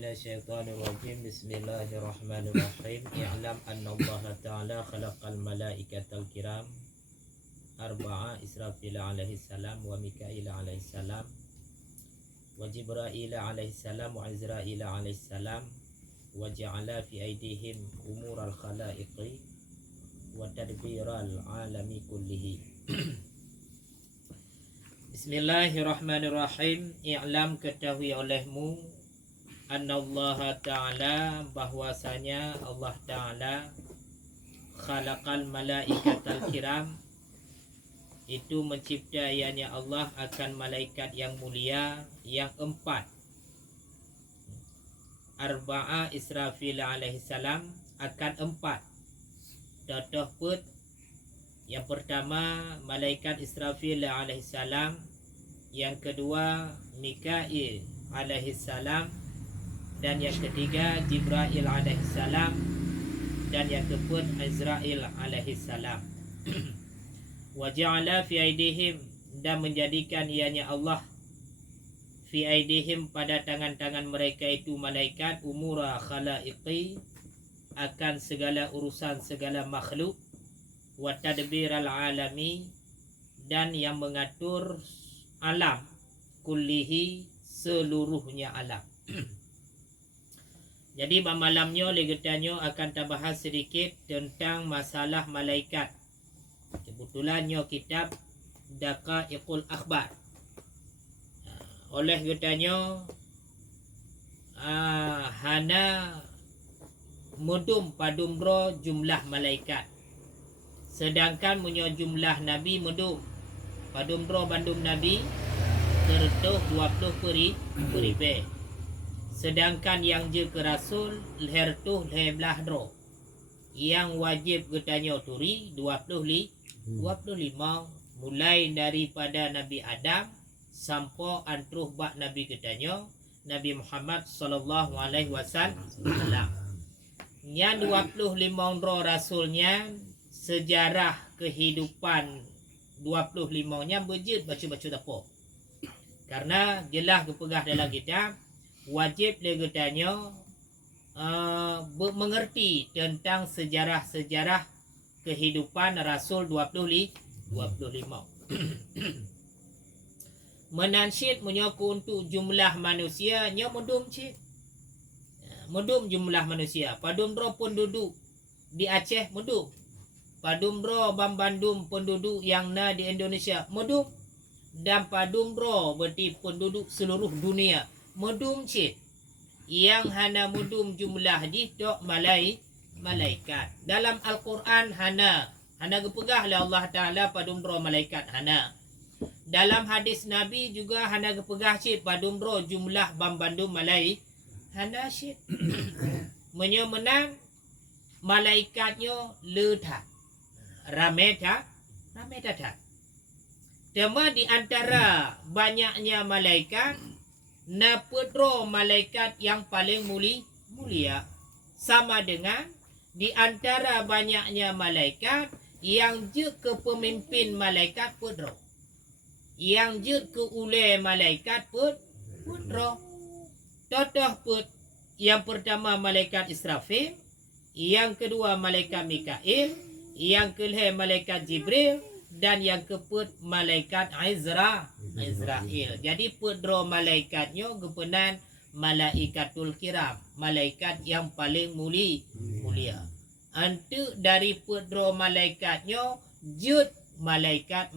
من الشيطان الرجيم بسم الله الرحمن الرحيم اعلم أن الله تعالى خلق الملائكة الكرام أربعة إسرافيل عليه السلام وميكائيل عليه السلام وجبرائيل عليه السلام وعزرائيل عليه السلام وجعل في أيديهم أمور الخلائق وتدبير العالم كله. Bismillahirrahmanirrahim. I'lam, ketahui olehmu, annallaha ta'ala, bahwasanya Allah ta'ala khalaqal malaikatal kiram, itu mencipta ianya Allah akan malaikat yang mulia yang empat. Arba'a Israfil alaihi salam, akan empat. Contoh put, yang pertama malaikat Israfil alaihi salam, yang kedua Mikail alaihi salam, dan yang ketiga Jibril alaihi salam, dan yang keempat Azrail alaihi salam. Wa ja'ala fi aidihim, dan menjadikan ianya Allah fi aidihim, pada tangan-tangan mereka itu malaikat, umura khalaiqi, akan segala urusan segala makhluk, wa tadbiral alami, dan yang mengatur alam, kullihi, seluruhnya alam. Jadi malamnya legetannya akan terbahas sedikit tentang masalah malaikat. Kebetulannya kitab Daqaiqul Akhbar. Oleh getanya hana mudum padumro jumlah malaikat. Sedangkan punya jumlah nabi mudum padumro bandum nabi tertuh 20 peribe. Sedangkan yang je ke rasul hertuh leblah dro. Yang wajib getanya turi 25, mulai daripada Nabi Adam sampai antruh bak nabi getanya Nabi Muhammad sallallahu alaihi wasallam. Yang 25 dro rasulnya, sejarah kehidupan 25-nya berjid baca-baca tapo. Karena jelas kepegah dalam kitab, wajib legetanya mengerti tentang sejarah-sejarah kehidupan Rasul 25. Menansyid menyoku untuk jumlah manusia nya mudum cik. Mudum jumlah manusia. Padumro penduduk di Aceh mudum. Padumro Bandung penduduk yang na di Indonesia mudum. Dan padumro berarti penduduk seluruh dunia mudum cik. Yang hana mudum jumlah di dok malaikat. Dalam Al-Quran hana gepegah oleh Allah Ta'ala padumro malaikat hana. Dalam hadis Nabi juga hana gepegah cik padumro jumlah bandung hana cik. Menang malaikatnya letak. Ramai tak? Cuma di antara banyaknya malaikat, napedro malaikat yang paling mulia. Sama dengan di antara banyaknya malaikat, yang je ke pemimpin malaikat pedro. Yang je ke ulai malaikat pedro. Contoh put, yang pertama malaikat Israfil, yang kedua malaikat Mikail, yang kelima malaikat Jibril, dan yang keempat malaikat Azrail. Jadi pedro malaikatnya gepenan malaikatul kiram, malaikat yang paling mulia. Antu dari pedro malaikatnya jut malaikat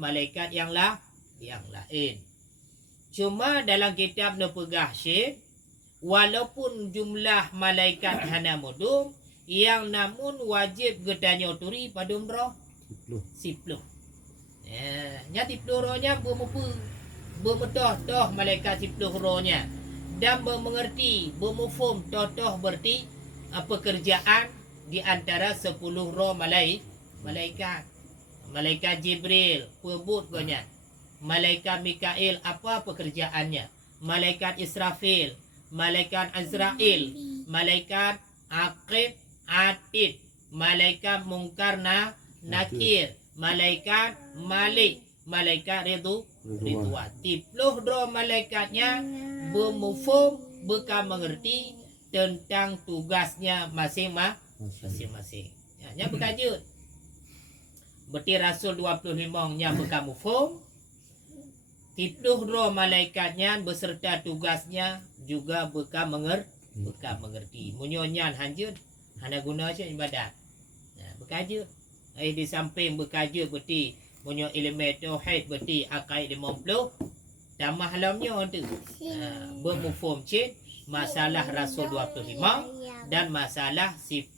yang lain. Cuma dalam kitab nepegah syekh, walaupun jumlah malaikat hana mudum, yang namun wajib getanya turi padumro 10. Nya 10 rohnya bermedoh malaikat 10 rohnya, dan mengerti bermufum toh berarti pekerjaan di antara 10 roh malaikat. Malaikat Jibril pebut banyak. Malaikat Mikail apa pekerjaannya? Malaikat Israfil, malaikat Azrail, malaikat Aqib Atid, malaikat Mungkar Nakir, malaikat Malik, malaikat Ridwan. 10 malaikatnya bermufum, bukan mengerti tentang tugasnya masing-masing. Nya berkajut. Berarti Rasul 25 nya berkamufum. 32 malaikatnya beserta tugasnya juga beka mengerti. Munyonyan hanjut hana guna aja ibadat. Berkajut. Di samping berkajut berarti munyo ilmu tauhid berarti akaid 50. Tambah halamnya tu. Bermufum cik masalah Rasul 25 dan masalah 10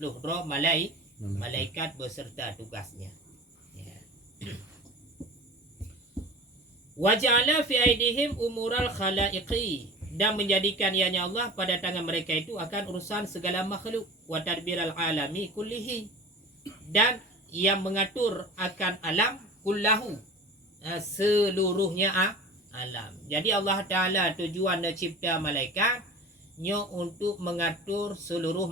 malaikat beserta tugasnya. Waja'ala fi aidihim umural khalaiqi, dan menjadikan ianya Allah pada tangan mereka itu akan urusan segala makhluk, wa tadbiral alami kullihi, dan yang mengatur akan alam kullahu, seluruhnya alam. Jadi Allah Ta'ala tujuan dia cipta malaikat nyo untuk mengatur seluruh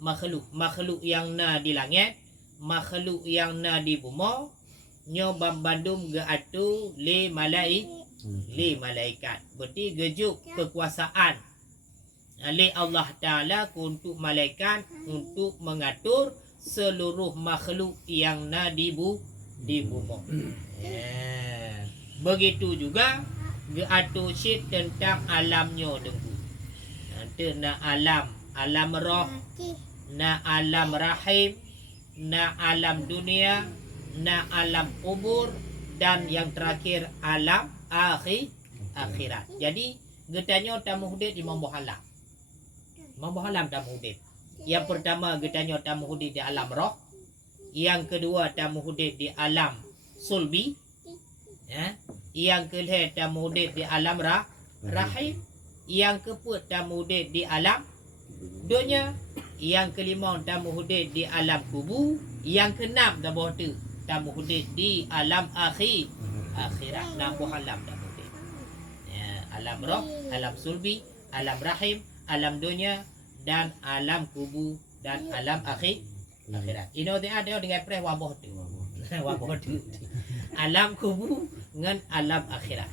makhluk yang na di langit, makhluk yang na di bumi, nyo bandum geatu le malaikat. Berarti gejuk kekuasaan le Allah Ta'ala untuk malaikat untuk mengatur seluruh makhluk yang na di bumi. Begitu juga geatu syit tentang alamnya dengku. Nanti na alam roh, na alam rahim, na alam dunia, na alam kubur, dan yang terakhir alam akhirat. Jadi getanya tamu hudid Imam Buhalam. Imam Buhalam tamu hudid. Yang pertama getanya tamu hudid di alam roh. Yang kedua tamu hudid di alam sulbi. Yang kedua tamu hudid di alam rahim. Yang keempat tamu hudid di alam dunia. Yang kelima tamu hudid di alam kubur. Yang keenam dah bawah tu tamu hudid di alam akhirat. Nabu alam tamu hudid. Alam roh, alam sulbi, alam rahim, alam dunia, dan alam kubur, dan alam akhirat. Ini ada dengan preh wabah tu. Wabah tu. Alam kubur dengan alam akhirat.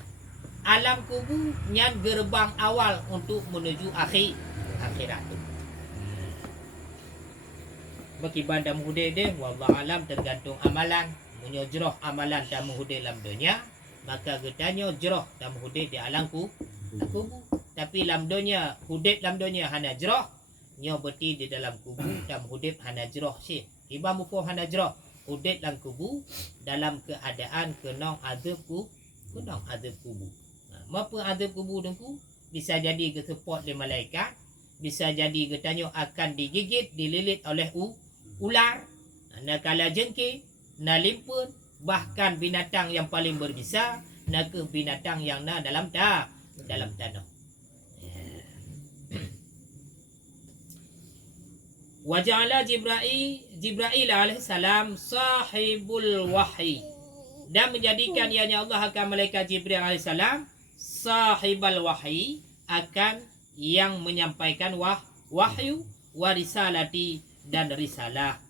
Alam kubur yang gerbang awal untuk menuju akhirat tu. Berkibar tamu hudid dia, wallahu alam, tergantung amalan. Punya jerah amalan tamu hudid dalam dunia, maka getanya jerah tamu hudid di alam kubur. Tapi dalam dunia, hudid dalam dunia hana jerah, nyo berti di dalam kubur tamu hudid hana jerah syih. Iba mufum hana jerah, hudid dalam kubur dalam keadaan kenong azab kubur. Apa azab kubur dengku? Bisa jadi gesepot oleh malaikat, bisa jadi getanya akan digigit, dililit oleh ular, nakala jengking, na limpun, bahkan binatang yang paling berbisa, nak ke binatang yang na dalam tanah. Wa ja'ala Jibril alaihi salam sahibul wahyi, dan menjadikan ianya Allah akan malaikat Jibril alaihi salam sahibal wahyi, akan yang menyampaikan wahyu, wa risalati, dan risalah.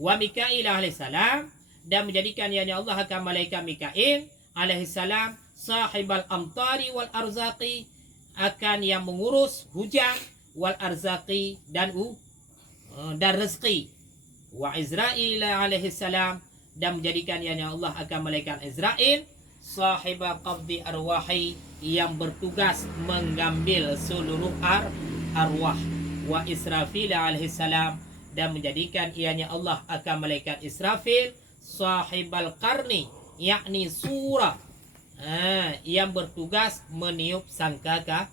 Wa Mikail alaihi salam, dan menjadikan ianya Allah akan malaikat Mikail alaihi salam sahibal amtari wal arzaqi, akan yang mengurus hujan, wal arzaqi, dan rezeki. Wa Israil alaihi salam, dan menjadikan ianya Allah akan malaikat Israil sahibal qabdi arwahi, yang bertugas mengambil seluruh arwah. Wa Israfil alaihi salam, dan menjadikan ianya Allah akan malaikat Israfil sahibal qarni, yakni surah, yang bertugas meniup sangkakala.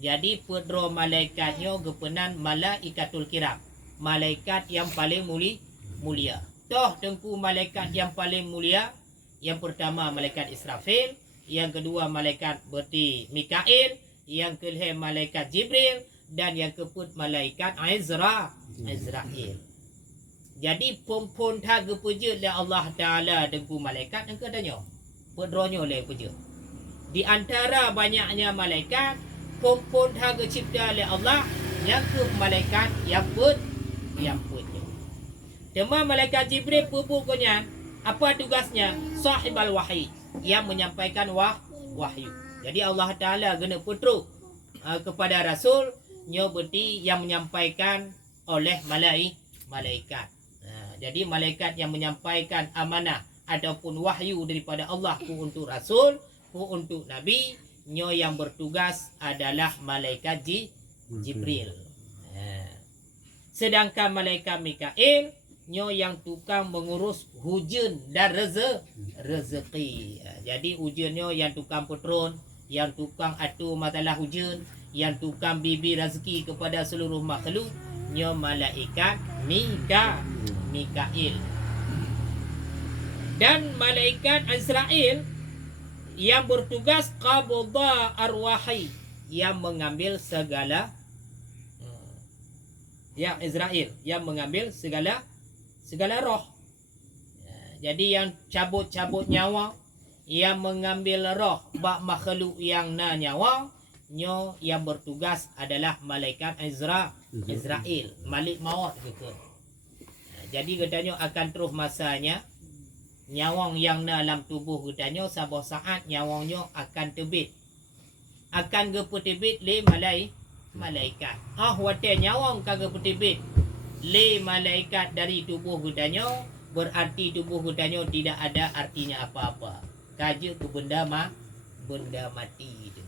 Jadi pedro malaikatnya gepenan malaikatul kiram, malaikat yang paling mulia. Toh tengku malaikat yang paling mulia, yang pertama malaikat Israfil, yang kedua malaikat berti Mikail, yang ketiga malaikat Jibril, dan yang keempat malaikat Izrail. Jadi pompon tha gepuja le Allah Taala dengku malaikat engke tanya. Pedronyo le puja. Di antara banyaknya malaikat, pompon tha cipta le Allah yang ke malaikat yang punya. Tema malaikat Jibril pupunya apa tugasnya? Sahibal wahyi, yang menyampaikan wahyu. Jadi Allah Taala guna putruk kepada Rasul nyo berarti yang menyampaikan oleh malaikat. Jadi malaikat yang menyampaikan amanah ataupun wahyu daripada Allah untuk rasul, untuk nabi, nyo yang bertugas adalah malaikat Jibril. Sedangkan malaikat Mikail nyo yang tukang mengurus hujan dan rezeki. Jadi hujannya yang tukang petron, yang tukang atur masalah hujan, yang tukang bibir rezeki kepada seluruh makhluk, nyo malaikat Mikail. Dan malaikat Azrail yang bertugas qabda arwahi, yang mengambil segala yang Azrail yang mengambil segala roh. Jadi yang cabut-cabut nyawa, yang mengambil roh bak makhluk yang na nyawa, nyo yang bertugas adalah malaikat Azrail, malik maut gitu. Jadi katanya akan terus masanya nyawang yang dalam tubuh katanya sabah saat nyawangnya akan terbit. Akan gepetebit le malaikat. Wate nyawang kagak petebit le malaikat dari tubuh katanya, berarti tubuh katanya tidak ada artinya apa-apa. Kaja ke benda mati itu.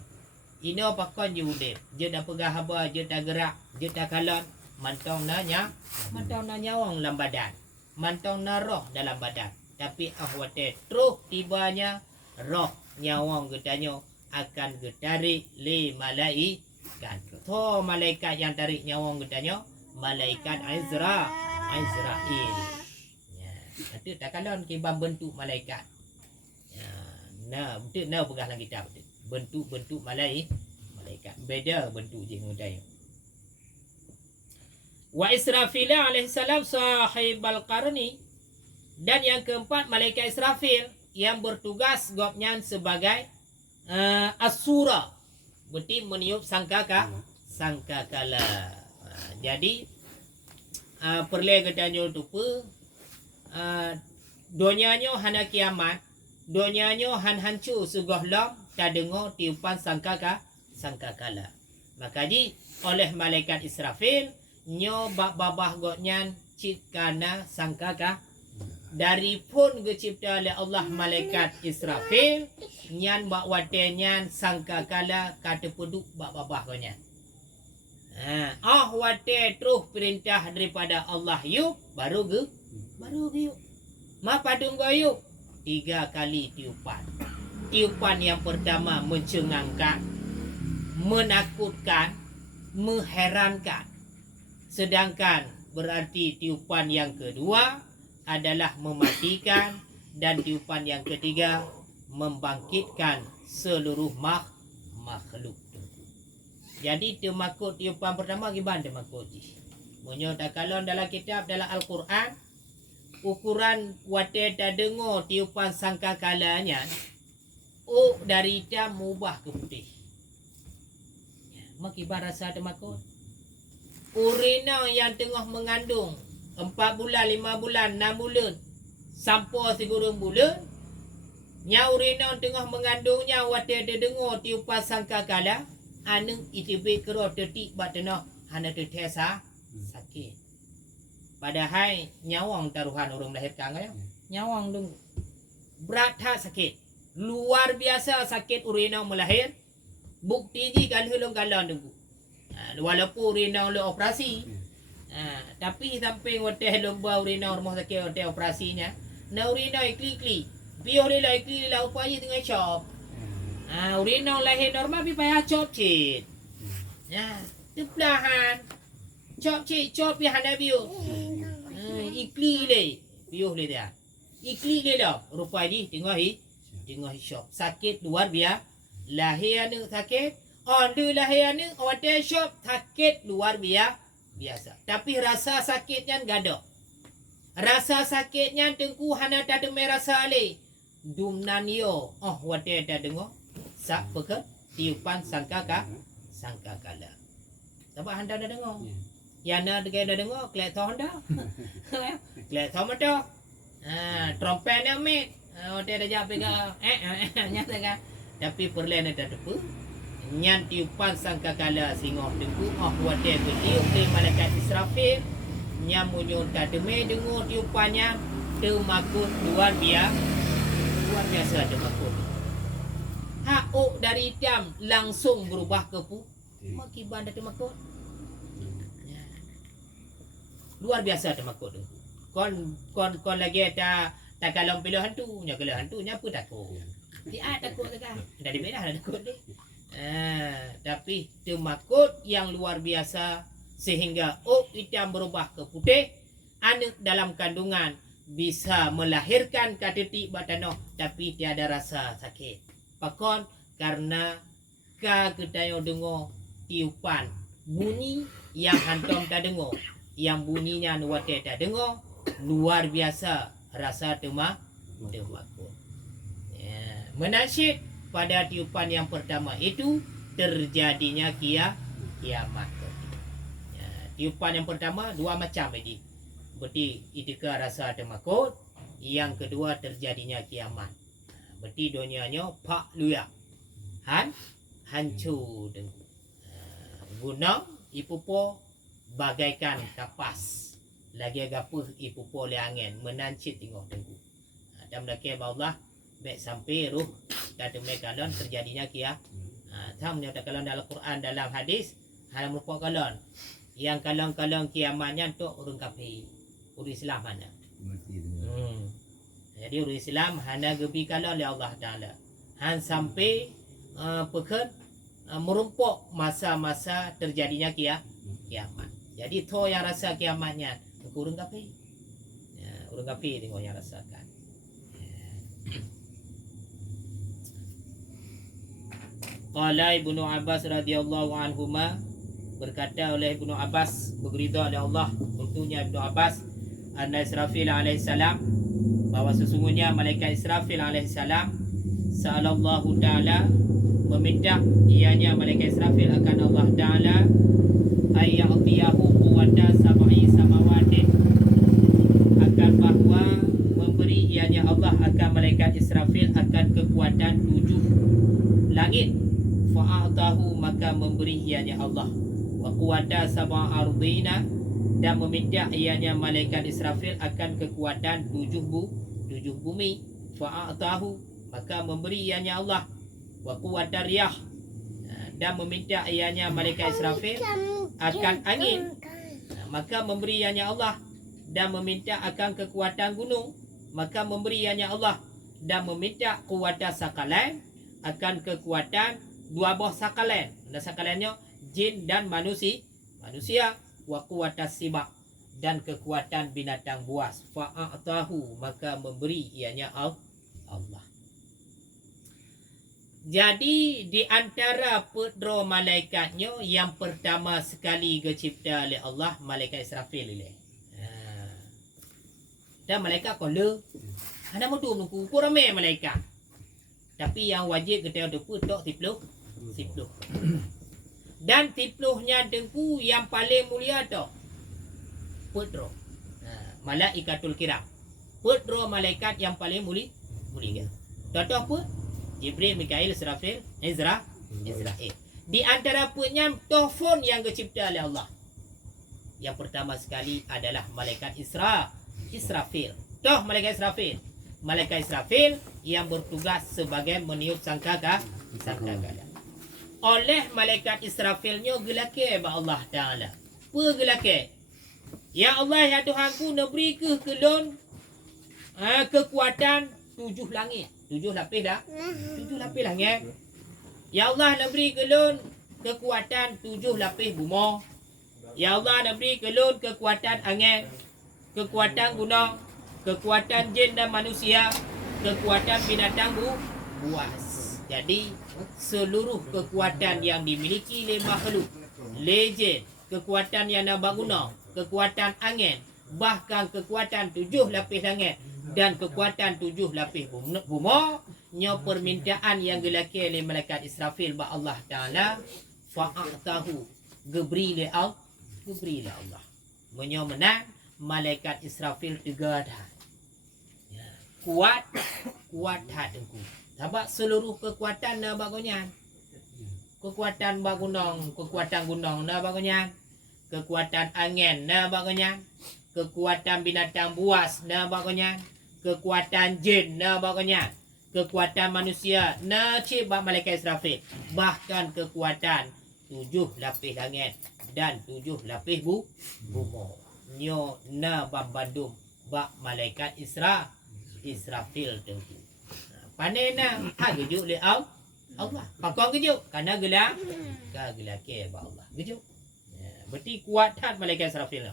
Ini pakon je udip. Je dah pegah haba, je dah gerak, je dah kalan, mantong na nyawang dalam badan. Mantong na roh dalam badan. Tapi wate terus tibanya roh nyawang katanya akan getarik le malaikat. So malaikat yang tarik nyawang katanya malaikat Azrail. Itu tak kalon kibam bentuk malaikat. Betul nak pegah dalam kitab betul. Bentuk malaikat. Beda bentuk je ngudai. Wa Israfil alaihissalam sahibal qarni. Dan yang keempat malaikat Israfil yang bertugas gopnya sebagai asura. Berarti meniup sangkakala. Jadi perle katanya tu donyanya hana kiamat, donyanya hancur sugah lam tak dengar tiupan sangkakala. Maka di oleh malaikat Israfil nyo babah gotnyan cipkana sangkaka dari pun dicipta oleh Allah malaikat Israfil nyan bak watenyan sangkakala kata peduk bak babah gotnyan. Wate terus perintah daripada Allah yuk baru yuk. Ma padung yuk 3 kali tiupan. Tiupan yang pertama mencengangkan, menakutkan, mengherankan. Sedangkan berarti tiupan yang kedua adalah mematikan, dan tiupan yang ketiga membangkitkan seluruh makhluk. Jadi temakut tiupan pertama gimana temakut? Munyo tak kalon dalam kitab dalam Al-Quran ukuran wate dah dengar tiupan sangkakalanya dari hitam mubah ke putih. Makibar rasa temakut. Urina yang tengah mengandung 4 bulan, 5 bulan, 6 bulan sampai 3 bulan, nya urina tengah mengandungnya wate dah dengar tiupan sangkakala anu itibik kero tetik batena hana tetesa sakit. Padahal nyawang taruhan orang melahirkan ya. Nyawang dong. Berat tak sakit. Luar biasa sakit urina melahir. Bukti ji kalau long galon dulu. Walaupun urina le operasi. Tapi sampai hotel lomba urina rumah sakit hotel operasinya. Na urina ikli-ikli. Biar dia lah ikli lah upaya tengah chop. Urina lahir normal pi payah chop cit. Tu pelahan. Chop cit, chop pi hana biu. Ikli le. Biuh le dia. Ikli le dah. Rupa ni tengah shop. Sakit luar biasa. Lahir ni sakit. Dia lahir ni hotel shop sakit luar biasa. Tapi rasa sakitnya gada. Rasa sakitnya tengku hana tak ada merasa le. Dumnan yo. Hotel dah dengar. Sak peke tiupan sangkakala. Sebab anda dah dengar. Yang anda dah dengar kelak tahu anda. Kelak tahu mata. Trompet dia ambil. Hotel dah jawab pegang. Nyata kan. Tapi perlahan dah depu. nyan tiupan sangkakala singoh dengku wate betiup di malaikat Israfil nyamunyo tademe dengo tiupannya temakut luar biasa temakut. Hauk dari hitam langsung berubah ke makiban dah temakut. Luar biasa temakut tu. Kon lagi tak kalau pilih hantunya apa takut. Dia takut kan. Dah dibelah dah takut dia. Tapi temakut yang luar biasa sehingga hitam berubah ke putih. Anak dalam kandungan bisa melahirkan katetik batanoh tapi tiada rasa sakit. Pakon karena ketayo dengar tiupan bunyi yang hantom tak dengar, yang bunyinya nuwate tak dengar, luar biasa rasa temakut. Menasyid pada tiupan yang pertama itu terjadinya kiamat. Tiupan yang pertama dua macam ini. Berarti itika rasa temakut, yang kedua terjadinya kiamat. Berarti dunianya pak luya hancur dengku. Guna ipupo bagaikan kapas lagi agapus ipupo le angin menancit tengok dengku. Dan mendaki Allah baik sampai ruh kata mereka kalon terjadinya tam nyata kalon dalam Quran dalam hadis hal merupakan kalon yang kalon kiamatnya untuk orang kafir orang Islam mana. Jadi orang Islam hanya gebi kalon oleh Allah Ta'ala. Han sampai pekan merumpuk masa-masa terjadinya kiamat. Jadi tu yang rasa kiamatnya orang kafir. Orang kafir tengok yang rasakan. Qala Ibnu Abbas radhiyallahu anhuma, berkata oleh Ibnu Abbas, berridha oleh Allah untuknya Ibnu Abbas, anna Israfil alaihissalam, bahwa sesungguhnya malaikat Israfil alaihissalam sa'alallahu ta'ala meminta ianya malaikat Israfil akan Allah Ta'ala ayya'tiyahu quwwata sab'i samawatin, akan bahawa memberi ianya Allah akan malaikat Israfil akan kekuatan 7 langit. Fa'atahu, maka memberi ianya Allah wa quwwata sab'a ardina, dan meminta ianya malaikat Israfil akan kekuatan 7 bumi. Fa'atahu, maka memberi ianya Allah wa quwwata riyah, dan meminta ianya malaikat Israfil akan angin. Maka memberi ianya Allah dan meminta akan kekuatan gunung. Maka memberi ianya Allah dan meminta kuwata sakalan akan kekuatan 2 buah sakalan. Dan sakalannya jin dan manusia. Wa quwwata sibak, dan kekuatan binatang buas. Fa'atahu, maka memberi ianya Allah. Jadi di antara pedro malaikatnya yang pertama sekali dicipta oleh Allah malaikat Israfil ini. Dan malaikat kola ada mudu menunggu ramai malaikat. Tapi yang wajib kita ada tok 10. Dan 10-nya dengku yang paling mulia tok pedro. Malaikatul kiram. Pedro malaikat yang paling mulia. Contoh apa? Jibril, Mikail, Israfil, Israel. Di antara punya telefon yang dicipta oleh Allah. Yang pertama sekali adalah malaikat Israfil. Toh malaikat Israfil. Malaikat Israfil yang bertugas sebagai meniup sangkakala. Oleh malaikat Israfilnya gelake ba Allah Ta'ala. Apa gelake? Ya Allah, ya Tuhanku, neberi ke kelon kekuatan 7 langit. 7 lapis dah. 7 lapis langit. Ya Allah, neberi kelon kekuatan 7 lapis bumi. Ya Allah, neberi kelon kekuatan angin, kekuatan gunung, kekuatan jin dan manusia, kekuatan binatang buas. Jadi seluruh kekuatan yang dimiliki oleh makhluk, jin, kekuatan yang nampak gunung, kekuatan angin, bahkan kekuatan 7 lapis langit dan kekuatan 7 lapis bumi, nya permintaan yang dilaki oleh malaikat Israfil ba Allah Ta'ala, fa'atahu, geberi le Allah. Menyo menang malaikat Israfil 3 dah. Kuat hatiku. Sebab seluruh kekuatan nak bagonya. kekuatan gunung, kekuatan gunung na baganya, kekuatan angin na baganya, kekuatan binatang buas na baganya, kekuatan jin na baganya, kekuatan manusia na cibak malaikat Israfil, bahkan kekuatan 7 lapis langit dan 7 lapis bumi nyo na bambandum bak malaikat Israfil tu. Pandai na gejuk le Allah. Pakon gejuk kerana gelak ke Allah. Gejuk. Berarti kuat hat malaikat Israfil.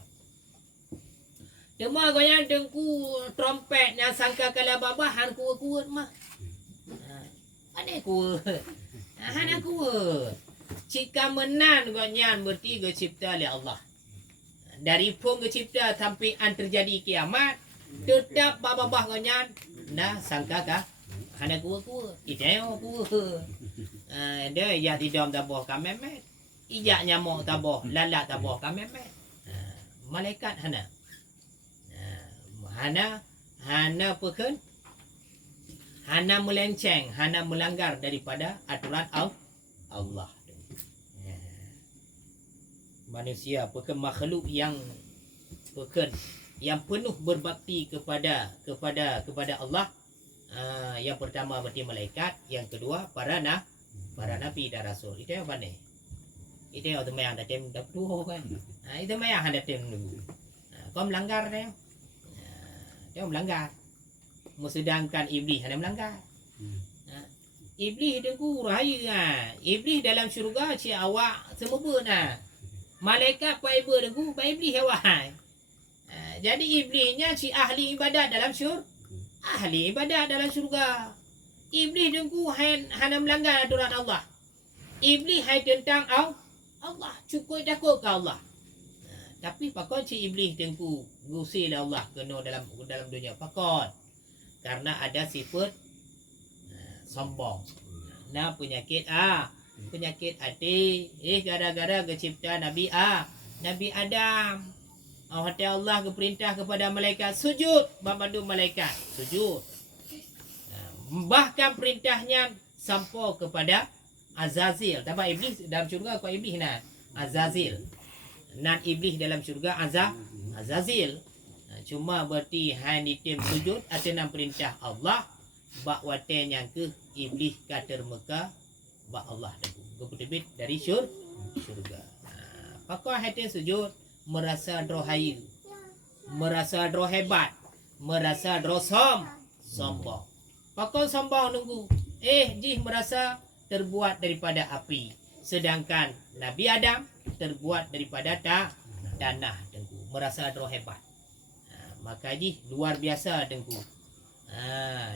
Cuma goyang dengku trompet yang sangka kala babah han kuat mah. Pandai kuat. Han kuat. Jika menan goyang berarti ge cipta oleh Allah. Dari pun ge cipta sampai an terjadi kiamat tetap babah goyang nah sangka kah hana kuat ideo kuat dia ya tidam taboh kamemet ijak nyamuk taboh lalat taboh kamemet malaikat hana pekan hana melenceng hana melanggar daripada aturan Allah. Manusia pekan makhluk yang pekan yang penuh berbakti kepada Allah. Yang pertama berarti malaikat, yang kedua para nabi dan rasul. Itu yang mana? Itu yang mayang dah tem dah tuh kan. Itu mayang dah tem dulu. Kau melanggar dia. Dia melanggar. Sedangkan iblis hanya melanggar. Iblis dengku rahaya. Iblis dalam syurga ci awak semua nah. Malaikat pai ber dengku pai iblis awak. Jadi iblisnya si ahli ibadat dalam ahli ibadat dalam syurga. Iblis dengku hanya melanggar aturan Allah. Iblis hai tentang Allah, cukup takut ke Allah. Tapi pakon si iblis dengku gusi lah Allah kena dalam dunia pakon. Karena ada sifat sombong. Nah penyakit hati. Gara-gara kecipta Nabi Adam. Hati Allah keperintah kepada malaikat sujud, membantu malaikat sujud. Bahkan perintahnya sampai kepada Azazil. Tapi iblis dalam syurga kau iblis nah Azazil. Nan iblis dalam syurga Azazil. Cuma berarti hanya tim sujud atas perintah Allah. Bak waten yang ke iblis kata Mekah bak Allah berterbit dari syurga. Pakai hati sujud merasa drohail, merasa droh hebat, merasa droh sombong. Pakon sombong nunggu. Jih merasa terbuat daripada api. Sedangkan Nabi Adam terbuat daripada tanah dengku. Merasa droh hebat. Maka jih luar biasa dengku.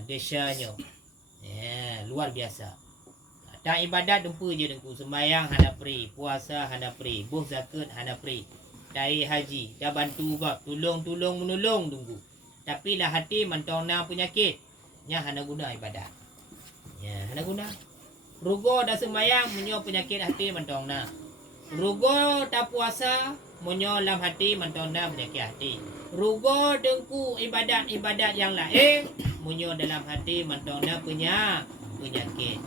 Desanya. Luar biasa. Tak ibadat dempu je dengku. Sembayang hana pri, puasa hana pri, buh zakat hana pri. Dari haji dah bantu bab tolong menolong tunggu. Tapi lah hati mentong na penyakit. Nya hana guna ibadat. Ya hana guna. Rugo dah sembayang menyo penyakit hati mentong na. Rugo tak puasa menyo lam hati mentong na penyakit hati. Rugo dengku ibadat yang lain menyo dalam hati mentong na penyakit.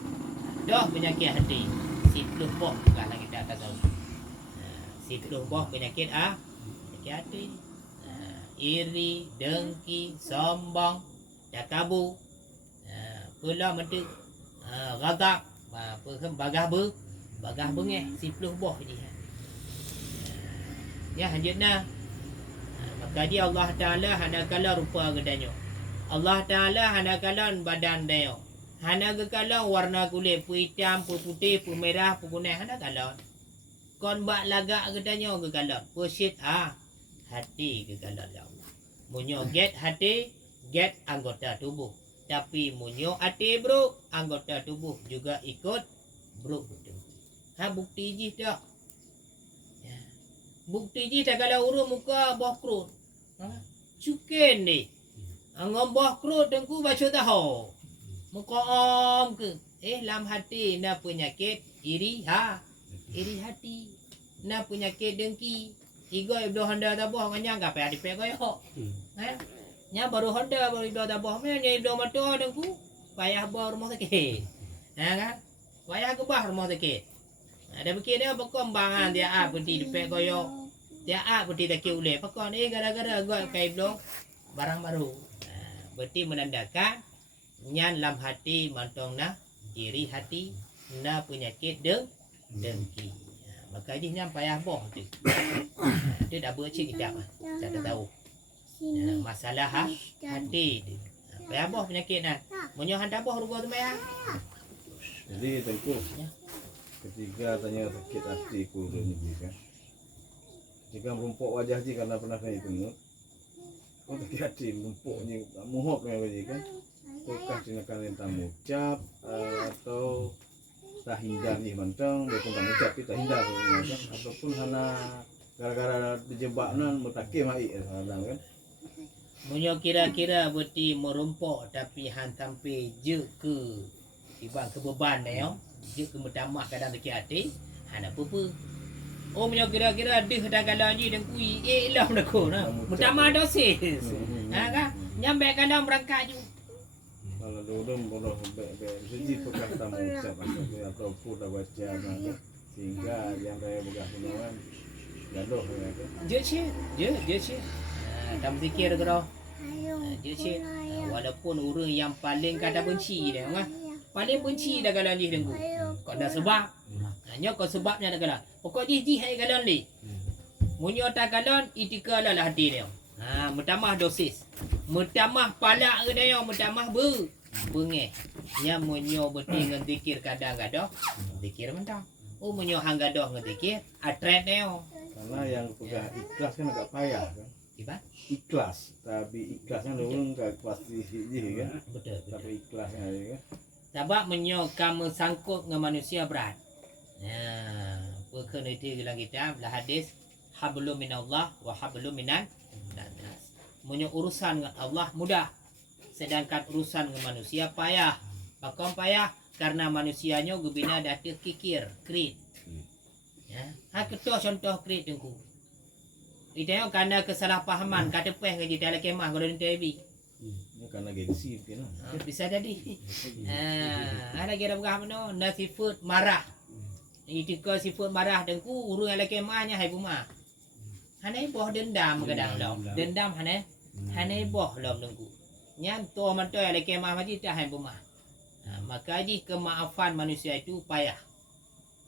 Dah penyakit hati. Si lupa bukanlah kita akan tahu. Situ boh penyakit hati. Iri, dengki, sombong, takabur. Pula mentu gagap, bagah bengeh, sipluh boh ni. Ya lanjutna. Maka dia Allah Taala hana kala rupa gedanyo. Allah Taala hana kala badan dia. Hana kala warna kulit hitam, putih, merah, kuning hana kala. Kon bak lagak gedanya ke galam. Pusit hati ke galam ya Allah. Munyo get hati, get anggota tubuh. Tapi munyo hati bro, anggota tubuh juga ikut bro. Bukti jih dah. Bukti jih dah kalau urut muka boh krut. Cuken ni. Ngom boh krut dengku baca tahu. Muka om ke. Lam hati na penyakit iri hati. Na penyakit dengki. Igo iblo Honda tabuh nganyang gape adipek koyo. Nya baru Honda baru iblo tabuh nya iblo motor dengku. Payah bawa rumah sakit. Kan? Payah ke bah rumah sakit. Ada fikir dia pokok bangan dia berhenti depan koyok. Dia berhenti tak kira uleh. Pokok ni gara-gara gua kai blok barang baru. Berarti menandakan nyan lam hati mantong na iri hati na penyakit dengki. Maka dia nyam payah boh tu. Dia dah bercik kejap. Tak tahu. Masalah hati dia. Payah boh penyakit na. Munyo hantar boh rugo tu maya. Jadi tengku ketika tanya sakit hati ku ni kan. Jika merumpuk wajah je karena pernah kena tengok. Kau sakit hati merumpuknya muhok ni kan. Apakah tindakan tentang ucap atau tak hindar ni mantang dia pun tak ucap kita hindar kan ataupun hana gara-gara dijebak nan mutakim ai kadang kan. Munyo kira-kira berarti merumpuk tapi han sampai je ke ibang ke beban dia je ke metamah kadang sakit hati han apa-apa. Oh munyo kira-kira deh dah galau je dan kui lah nak nah metamah dosis. Ha kan nyampe kadang berangkat je. Kalau duduk bodoh be sejid pekah tamu ucap atau pun dah baca kan sehingga yang raya begah penuan gaduh kan. Je cik. Tam zikir ke dah. Je cik. Walaupun orang yang paling kada benci dia kan. Paling benci dah galau ni dengku. Kau dah sebab. Hanya kau sebabnya dah galau. Pokok ji hai galau ni. Munyo tak galau itika lah hati dia. Metamah dosis. Metamah palak ke dia, metamah bengeh. Nya munyo berti dengan zikir kadang-kadang. Zikir mentang. Oh munyo hang gadoh dengan zikir, atret dia. Karena yang pegah ikhlas kan agak payah kan. Iba? Ikhlas, tapi ikhlasnya orang tak pasti je kan. Betul. Tapi ikhlasnya kan. Sebab munyo kamu sangkut dengan manusia berat. Perkara itu dalam kitab lah hadis hablum minallah wa hablum minan nas. Munyo urusan dengan Allah mudah. Sedangkan urusan dengan manusia payah. Pakam payah karena manusianya gubina data kikir, krit. Ya, ketua contoh krit tengku. Itu karena kesalahpahaman kata peh kerja dalam kemah kalau di TV. Ini karena gengsi mungkin lah. Bisa jadi. Ada kira berapa no? Nasifut marah. Itu ke sifat marah tengku urung dalam kemahnya hai rumah. Hanai boh dendam kadang lam. Dendam hanai boh lam tengku. Nyan to mantoy dalam kemah majid dah hai rumah. Maka ji kemaafan manusia itu payah.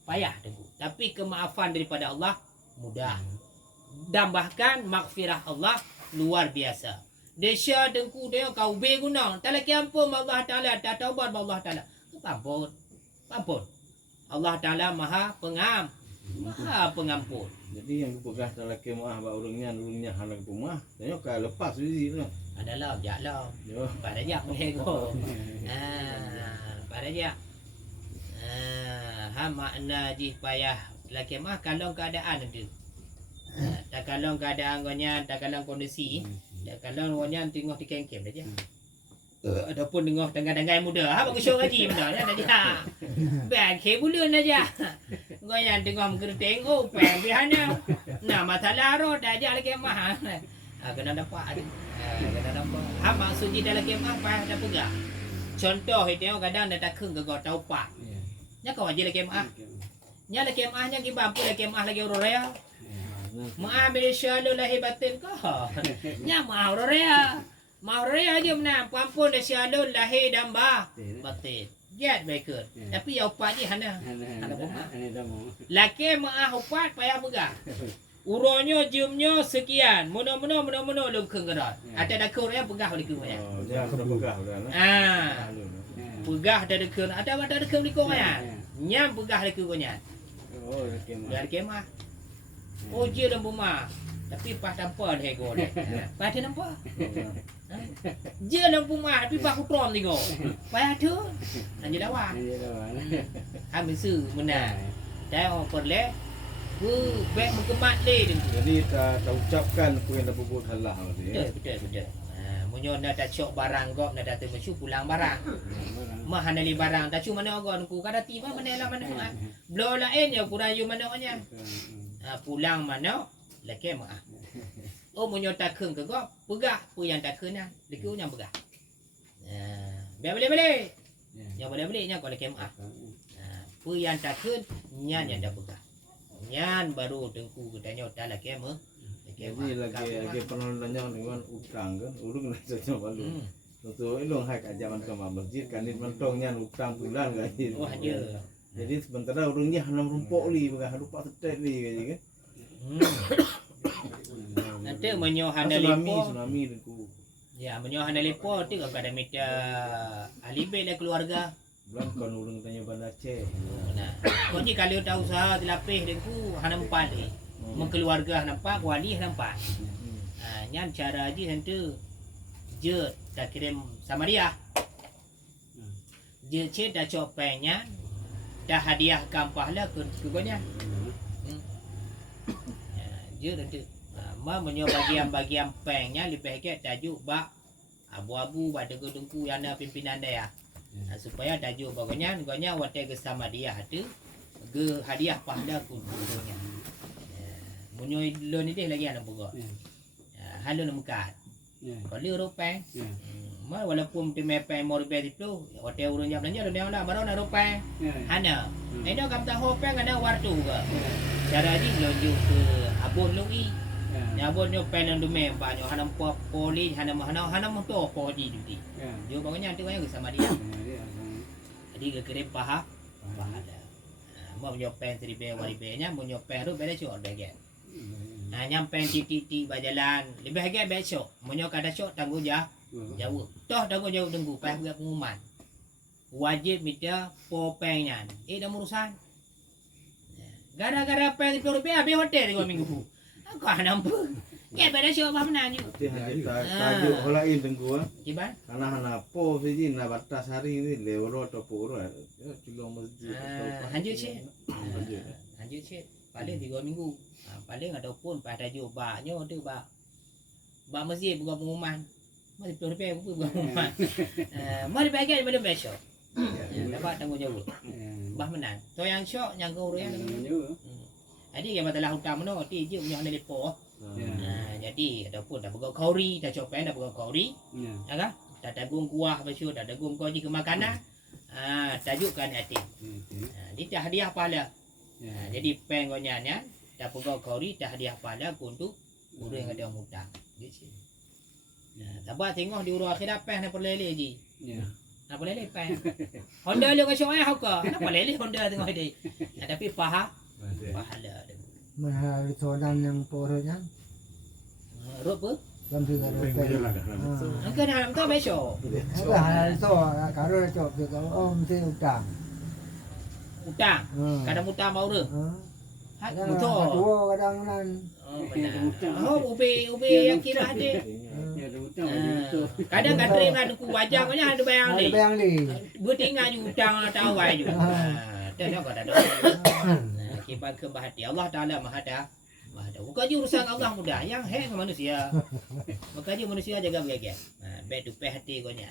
Payah tengku. Tapi kemaafan daripada Allah mudah. Dan bahkan makfirah Allah luar biasa. Desya tengku dia kau be guna. Tak lagi ampun Allah Taala, tak taubat Allah Taala. Ampun. Ampun. Allah Taala Maha Pengampun. Jadi yang pegah dalam kemah bak urangnya halang rumah. Tanya kau lepas sendiri tu. Adalah jaklah. Pada jak mego. Pada jak. Makna ji payah laki mah kalau keadaan ada. Tak kalau keadaan gonya, tak kalau kondisi, tak kalau gonya tengok di kengkem aja. Adapun tengok tengah-tengah muda, bagus show gaji muda dah aja. Bag ke bulan aja. Gonya tengok mengerteng oh peng bihannya. Nah masalah ro dah aja lagi mah. Kena dapat. Kena dapat. Maksud ji dalam kemah apa dah pegang. Contoh itu kadang dah takung ke kau tahu pak. Nya kau aja lagi kemah. Nya lagi kemahnya ki bampu lagi kemah lagi raya. Mengambil syalu lahir batin kau. Nya mau raya. Mau raya aja menang. Pampun dah syalu lahir dan batin. Giat baikut. Tapi ya upat je hana. Laki maah upat payah pegang. Uronyo jumnyo sekian. Mono lengkeng gerak. Ada dakur yang pegah oleh kau ya. Oh, dia sudah pegah dah. Pegah dah dakur. Ada dakur di kau ya. Nyam pegah oleh kau nya. Oh, kemah. Dari kemah. Oh je dalam rumah. Tapi pas tanpa dia go dia. Pas dia nampak. Je dalam rumah tapi pas kutrom ni go. Payah tu. Hanya lawan. Ambil su menang. Dah orang perle. Baik mengemat le tu. Jadi tak ucapkan aku yang dah berbuat salah tu ya. Betul. Munyo nak dah cok barang kau nak datang mesu pulang barang. Mah hanali barang dah cuma mana kau ku kada ti mana lah mana. Blo lain ya kurang you mana nya. Pulang mana laki mah. Oh munyo takeng ke kau pegah pu yang takeng nah. Leku yang pegah. Biar boleh. Yang boleh nya kau laki mah. Pu yang takeng Nyan yang dah pegang. Nyan baru tengku katanya dah lah kema. Jadi lagi pernah nanya dengan utang kan, urung nak saja balu. Tentu elong hak ajaman ke masjid kan ini mentongnya utang bulan gaji. Wah dia. Jadi sementara urungnya hanam rumpok li, bukan lupa setet li gaji kan. Nanti menyohan Tsunami tengku. Ya, menyohan lepo tu kada mita alibe lah keluarga. Bulan kan urung tanya Banda Aceh. Nah, kau ni kalau tahu usaha dilapih dengku hanam empat ni. Mengkeluarga nampak, wali nampak. Nyan cara aja tentu je tak kirim sama dia. Je cik dah copengnya, dah hadiah kampah lah ke konya. Je tentu. Menyo bagian-bagian pengnya lebih ke tajuk bak abu-abu pada gedungku yang ada pimpinan dia. Supaya tajuk bagonya watai ke sama dia tu ke hadiah pahala kudunya. Munyo lo ni dia lagi ada pokok. Halo nak mukat. Kalau rupang. Walaupun pemepeng mau ribet itu, watai urun jam belanja dia lah baru nak rupang. Hana. Ini kam tahu peng ada wartu ke. Cara ni lonjuk ke abon lui. Ya abon nyo pen nang dume banyo hanam poli hanam motor poli di. Dia bangunnya nanti banyak sama dia. Jadi ke kirim paha. Mau nyopen seribe waribenya, mau nyopen ru beda cok bagian. Nyampe titik berjalan lebih lagi besok. Mau kada sok tangguh jauh. Toh tangguh jauh tunggu pas buat pengumuman. Wajib minta popengnya. Dah urusan. Gara-gara peng Rp10 habis hotel 2 minggu. Aku nampak. Ya beda sok apa menanya. Tajuk holain tengku ah. Kiban? Karena po siji na batas hari ni lewro atau puro. Cilong masjid. Hanjut cik. Hanjut cik. Paling 3 minggu. Paling ada pun pada jubahnya tu bak masjid buka pengumuman. Masih Rp10 buka pengumuman. Mari bagian pada besok. Dapat tanggungjawab. Bah menang. To yang syok yang kau yang. Jadi yang masalah hutang mana ti je punya hana lepo. Jadi ada pun dah buka kauri, dah copen dah buka kauri. Ya kan? Dah dagung kuah besok, dah dagung koji ke makanan. Tajukkan hati. Dia hadiah pahala. Jadi pengonyannya dah pegau kauri dah hadiah pahala untuk urang yang ada hutang. Gitu. Sabar tengok di urang akhir apa nak perlele ji. Nak perlele pen. Honda lu kasih ai hauka. Nak perlele Honda tengok dia. Tapi pahala. Mahal sodan yang poronya. Rop apa? Dalam 3 rupiah. Angka dalam tu besok. Ada halal tu, kalau cop juga mesti utang. Utang. Kadang utang mau re. Betul. Dua kadang nan. Ubi yang kira ada. Kadang kadang ada ku wajah ada bayang ni. Ada bayang ni. Bertinggal ju utang tahu ai ju. Dah kau dah. Kiban ke bahati Allah Taala Maha Dah. Bukan je urusan Allah mudah, yang hang manusia. Maka je manusia jaga bahagia. Baik tu peh hati kau nya.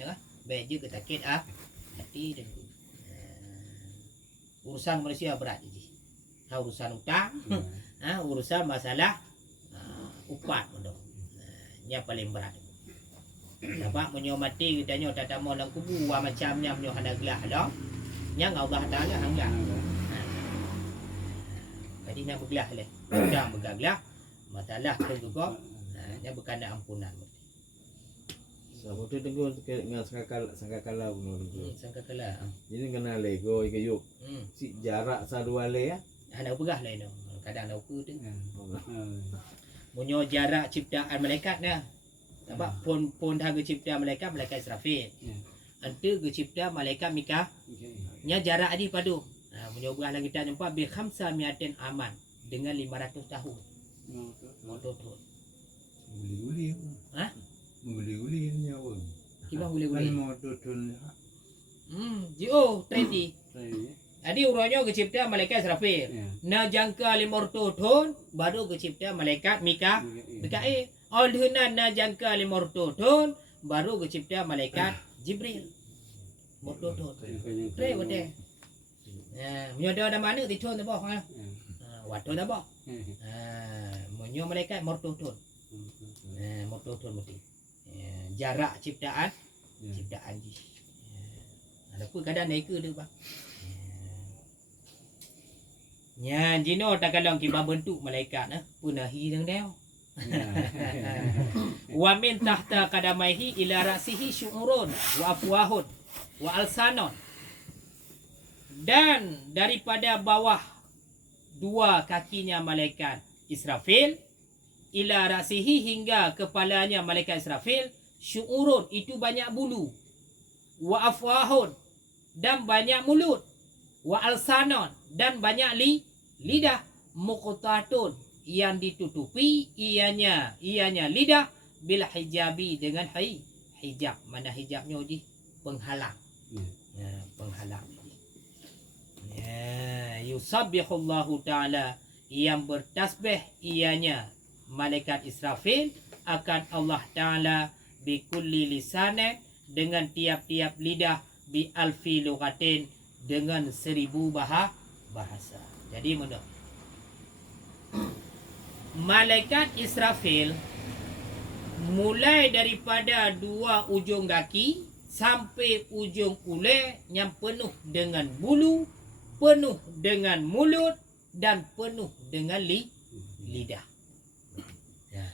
Ya kan? Baik je ketakit hati dan urusan manusia berat je. Urusan utang, urusan masalah upat bodoh. Nya paling berat. Sebab menyo mati kita nyo tak tamu dalam kubur macamnya menyo hana gelah dah. Yang Allah Taala hangga. Jadi nak bergelah leh. Dah bergelah masalah tu juga nya bukan ada ampunan. Sebab tu tengok dengan sangkakala pun tu. Sangkakala. Jadi kena lego ikayuk. Si jarak sadua le ya. Ada pegah lain tu. Kadang ada ukur tu. Munyo jarak ciptaan malaikat dah. Sebab pun harga ciptaan malaikat Israfil. Ante ke cipta malaikat Mika. Nya jarak aja padu. Menyobah lagi kita jumpa bi 500 aman dengan 500 tahun. Motor tu. Uli-uli. Uli-uli ni apa? Kiba uli-uli. Motor tu. Trendy. Jadi urangnya ke cipta malaikat Israfil. Na jangka 500 tahun baru ke cipta malaikat Mika. Olehna na jangka 500 tahun baru ke cipta malaikat Jibril. Motor tu. Betul. Menyoda dah mana titon tu boh. Waktu dah boh. Menyo malaikat motor tu. Motor tu mesti. Jarak ciptaan ni. Ada pun kadang naik ke dia bang. Nya jino tak kalong kiba bentuk malaikat punahi dang deo. Wa min tahta qadamaihi ila ra'sihi syu'urun wa afwahun wa alsanon. Dan daripada bawah dua kakinya malaikat Israfil ila ra'sihi hingga kepalanya malaikat Israfil syu'urun itu banyak bulu wa afwahun dan banyak mulut wa alsanon dan banyak lidah muqtatun yang ditutupi ianya lidah bil hijabi dengan hijab. Mana hijabnya di penghalang. Ya, penghalang. Ya, yusabbihullahu taala yang bertasbih ianya malaikat Israfil akan Allah taala bi kulli lisanin dengan tiap-tiap lidah bi alfi lughatin dengan 1000 bahasa. Jadi mana? Malaikat Israfil mulai daripada dua ujung kaki sampai ujung ulai yang penuh dengan bulu, penuh dengan mulut dan penuh dengan lidah. Ya.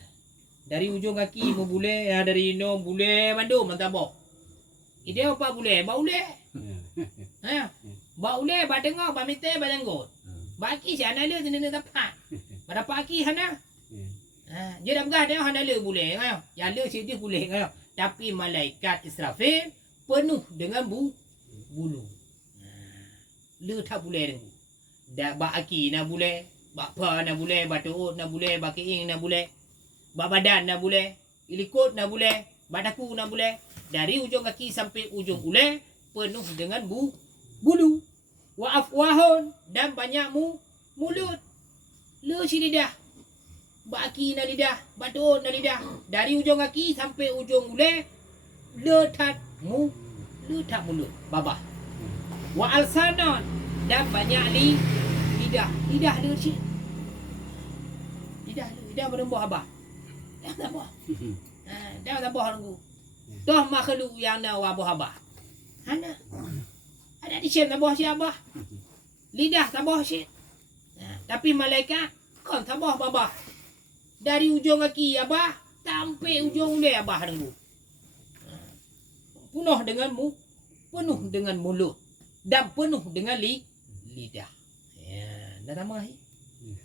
Dari ujung kaki mau bule, ya dari no bule mandum mantabok. Ide apa bule? Ba ule. Ha. Ba ule ba tengok ba mite ba janggut. Ba ki si anale sini dapat. Pada pagi hana. Dia dah begah dia hana le boleh kan. Yang le dia boleh kan. Tapi malaikat Israfil penuh dengan bulu. Le tak boleh dengu. Dak bak aki nak boleh, bak pa nak boleh, bak tuut nak boleh, bak keing nak boleh. Bak badan nak boleh, ilikut nak boleh, bak daku nak boleh. Dari ujung kaki sampai ujung ulai penuh dengan bulu. Wa afwahun dan banyak mulut. Le si lidah. Baki na lidah, batuk na lidah. Dari ujung kaki sampai ujung ulai letak mulut babah. Wa alsanon dan banyak lidah. Lidah le si. Lidah berembah abah. Dah tabah. Dah tabah nunggu. Toh makhluk yang na wabah abah. Hana. Ada di sini tabah si abah. Lidah tabah si. Tapi malaikat kan tabah babah. Dari ujung kaki abah sampai ujung ulai abah dengu. Penuh dengan mulut dan penuh dengan lidah. Ya, dah sama hi.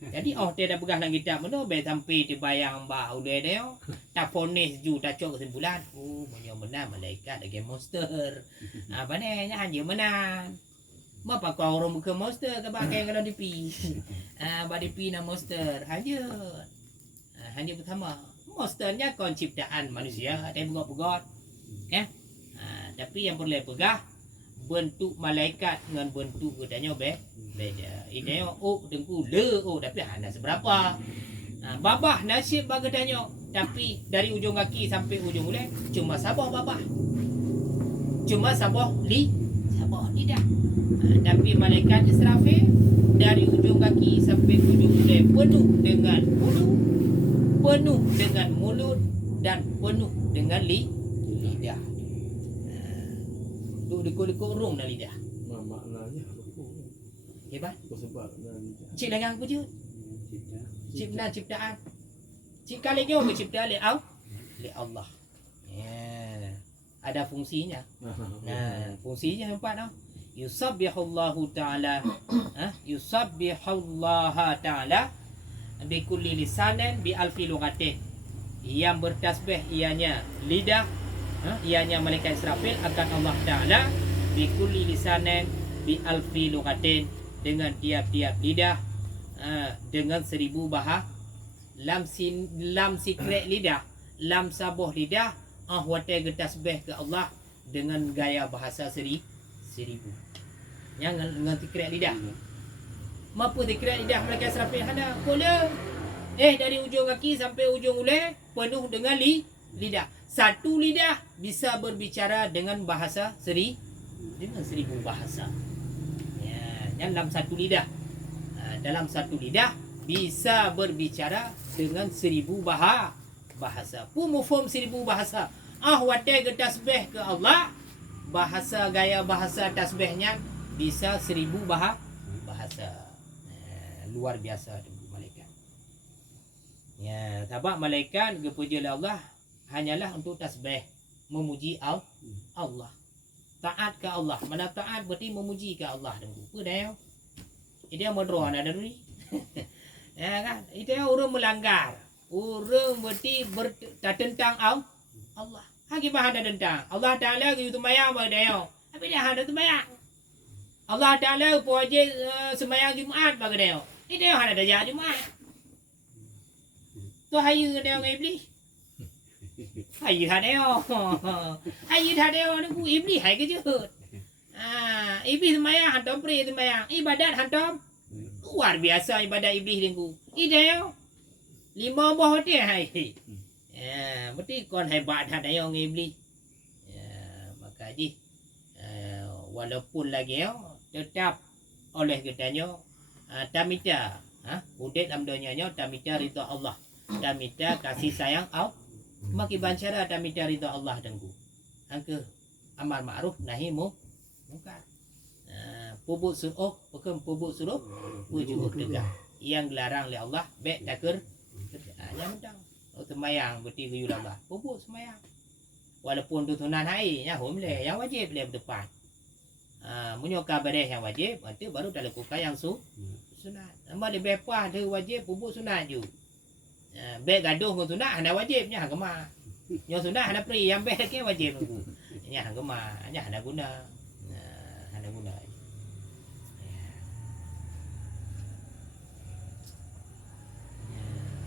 Jadi dia dah pegah dalam kitab mana be sampai dibayang bah ulai dia. Tak ponis ju tak cok kesimpulan. Oh, punya benar malaikat lagi monster. Apa ni nya hanya menan. Mapa kau orang buka monster ke pakai kalau dipi. Badipi na monster hanya pertama. Monsternya kon ciptaan manusia, ada begot-begot. Ya. Tapi yang boleh pegah bentuk malaikat dengan bentuk gedanya beda. Ini dengku le tapi hanya seberapa. Babah nasib bagedanya tapi dari ujung kaki sampai ujung ulai cuma sabah babah. Cuma sabah lidah. Tapi malaikat Israfil dari ujung kaki sampai ujung ulai penuh dengan bulu, penuh dengan mulut dan penuh dengan lidah. Duk dekuk-dekuk rung dalam lidah. Maknanya apa? Hebat. Apa sebab dalam lidah? Cik dagang apa je? Ciptaan. Cik kali jauh ciptaan oleh Allah. Ya. Ada fungsinya. Nah, fungsinya empat tau. Yusabbihullahu ta'ala. Yusabbihullaha ta'ala bi kulli lisanin bi alfi lughatin. Yang bertasbih ianya lidah, ianya malaikat Israfil akan Allah Ta'ala bi kulli lisanin bi alfi lughatin dengan tiap-tiap lidah dengan 1000 bahasa. Lam sikret lidah, lam sabuh lidah watai bertasbih ke Allah dengan gaya bahasa 1000. Yang dengan tikret lidah. Mampu tikret lidah malaikat Israfil hana pula. Dari ujung kaki sampai ujung ulai penuh dengan lidah. Satu lidah bisa berbicara dengan bahasa 1000 bahasa. Ya, dalam satu lidah. Dalam satu lidah bisa berbicara dengan 1000 bahasa. Mufhum 1000 bahasa. Watai bertasbih ke Allah. Bahasa gaya bahasa tasbihnya bisa 1000 bahasa. luar biasa dengan malaikat. Ya, sebab malaikat kepuji oleh Allah hanyalah untuk tasbih, memuji Allah. Taat ke Allah. Mana taat berarti memuji ke Allah dan apa dah. Dia modro ada ni. Ya kan? Itu orang melanggar. Orang berarti bertentang Allah. Hagi bahan dah tentang. Allah Taala gitu mayang pada dia. Tapi dia ada tu mayang. Allah Taala wajib sembahyang Jumaat bagi dia. Ini dia ada dah Jumaat. Tu hayu dia dengan iblis. Hayu ada dia. Hayu ada dia ni iblis hai ke jahat. Iblis sembahyang hantam pray sembahyang. Ibadat hantam. Luar biasa ibadat iblis dengku. Ini dia. 5 buah hotel hai. Berarti kon hebat dah dia dengan iblis. Maka ji walaupun lagi tetap oleh katanya tamita udet dalam dunianya tamita ridha Allah, tamita kasih sayang maki bancara tamita ridha Allah dengku angke amal ma'ruf nahi mungkar pubuk suruh bukan pubuk suruh wujud tegak yang dilarang oleh Allah baik takir yang mentang semayang berarti ke Allah pubuk semayang walaupun tu sunan hai ya boleh yang wajib boleh berdepan menyokap badai yang wajib nanti baru dah lakukan yang sunat. Nama dia bepah dia wajib pupuk sunat je. Bek gaduh dengan sunat hanya wajibnya hang gemar. Yang sunat hanya pri yang bek ke wajib aku. Nya hang gemar, nya hanya guna. Hanya guna.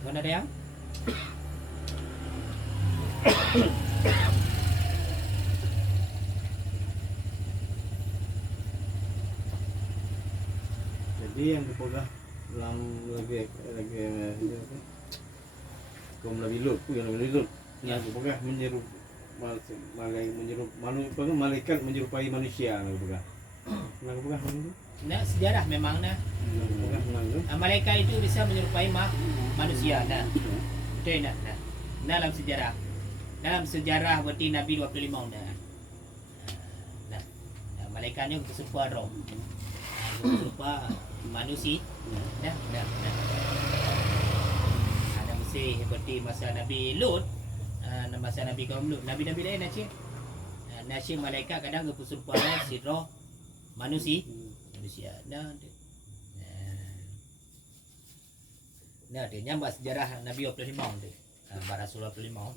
Guna dia? Jadi yang dipegang dalam lagi kaum Nabi Lut, yang Nabi Lut, yang dipegang malaikat menyerupai manusia, yang dipegang. Yang dipegang itu? Nah sejarah memang nah. Malaikat itu bisa menyerupai manusia nah. Betul nah. Dalam sejarah. Dalam sejarah berarti Nabi 25 dah. Nah. Malaikatnya serupa roh. Serupa manusia dah. Ada mesti seperti masa Nabi Lut, masa Nabi kaum Lut, nabi-nabi lain nasib malaikat kadang keserupan si roh manusia dah. Nah dia nyambat sejarah Nabi 25 tu. Rasulullah 25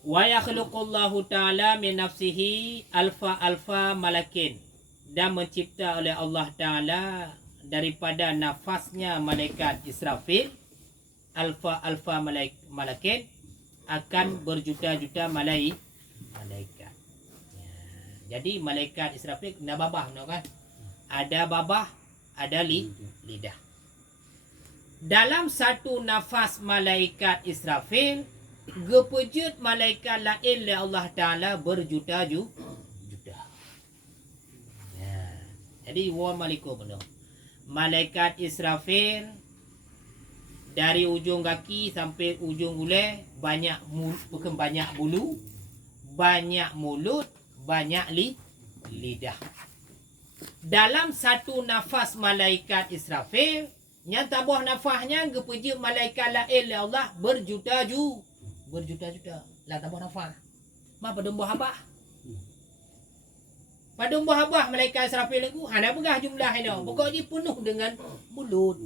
wa yakhluqullahu ta'ala min nafsihi alfa malakin, dan mencipta oleh Allah Ta'ala daripada nafasnya malaikat Israfil alfa malakin akan berjuta-juta malaikat. Jadi malaikat Israfil kena babah kan? Ada babah, ada lidah. Dalam satu nafas malaikat Israfil gepejut malaikat lain oleh Allah Ta'ala berjuta-juta. Jadi wa maliku benar. Malaikat Israfil dari ujung kaki sampai ujung ulai bukan banyak bulu, banyak mulut, banyak lidah. Dalam satu nafas malaikat Israfil, yang tambah nafasnya gepejut malaikat lain oleh Allah berjuta-juta. Lah tambah nafas. Ma pada buah habah. Pada buah habah malaikat Israfil itu hanya pegah jumlah ini. Pokoknya penuh dengan mulut.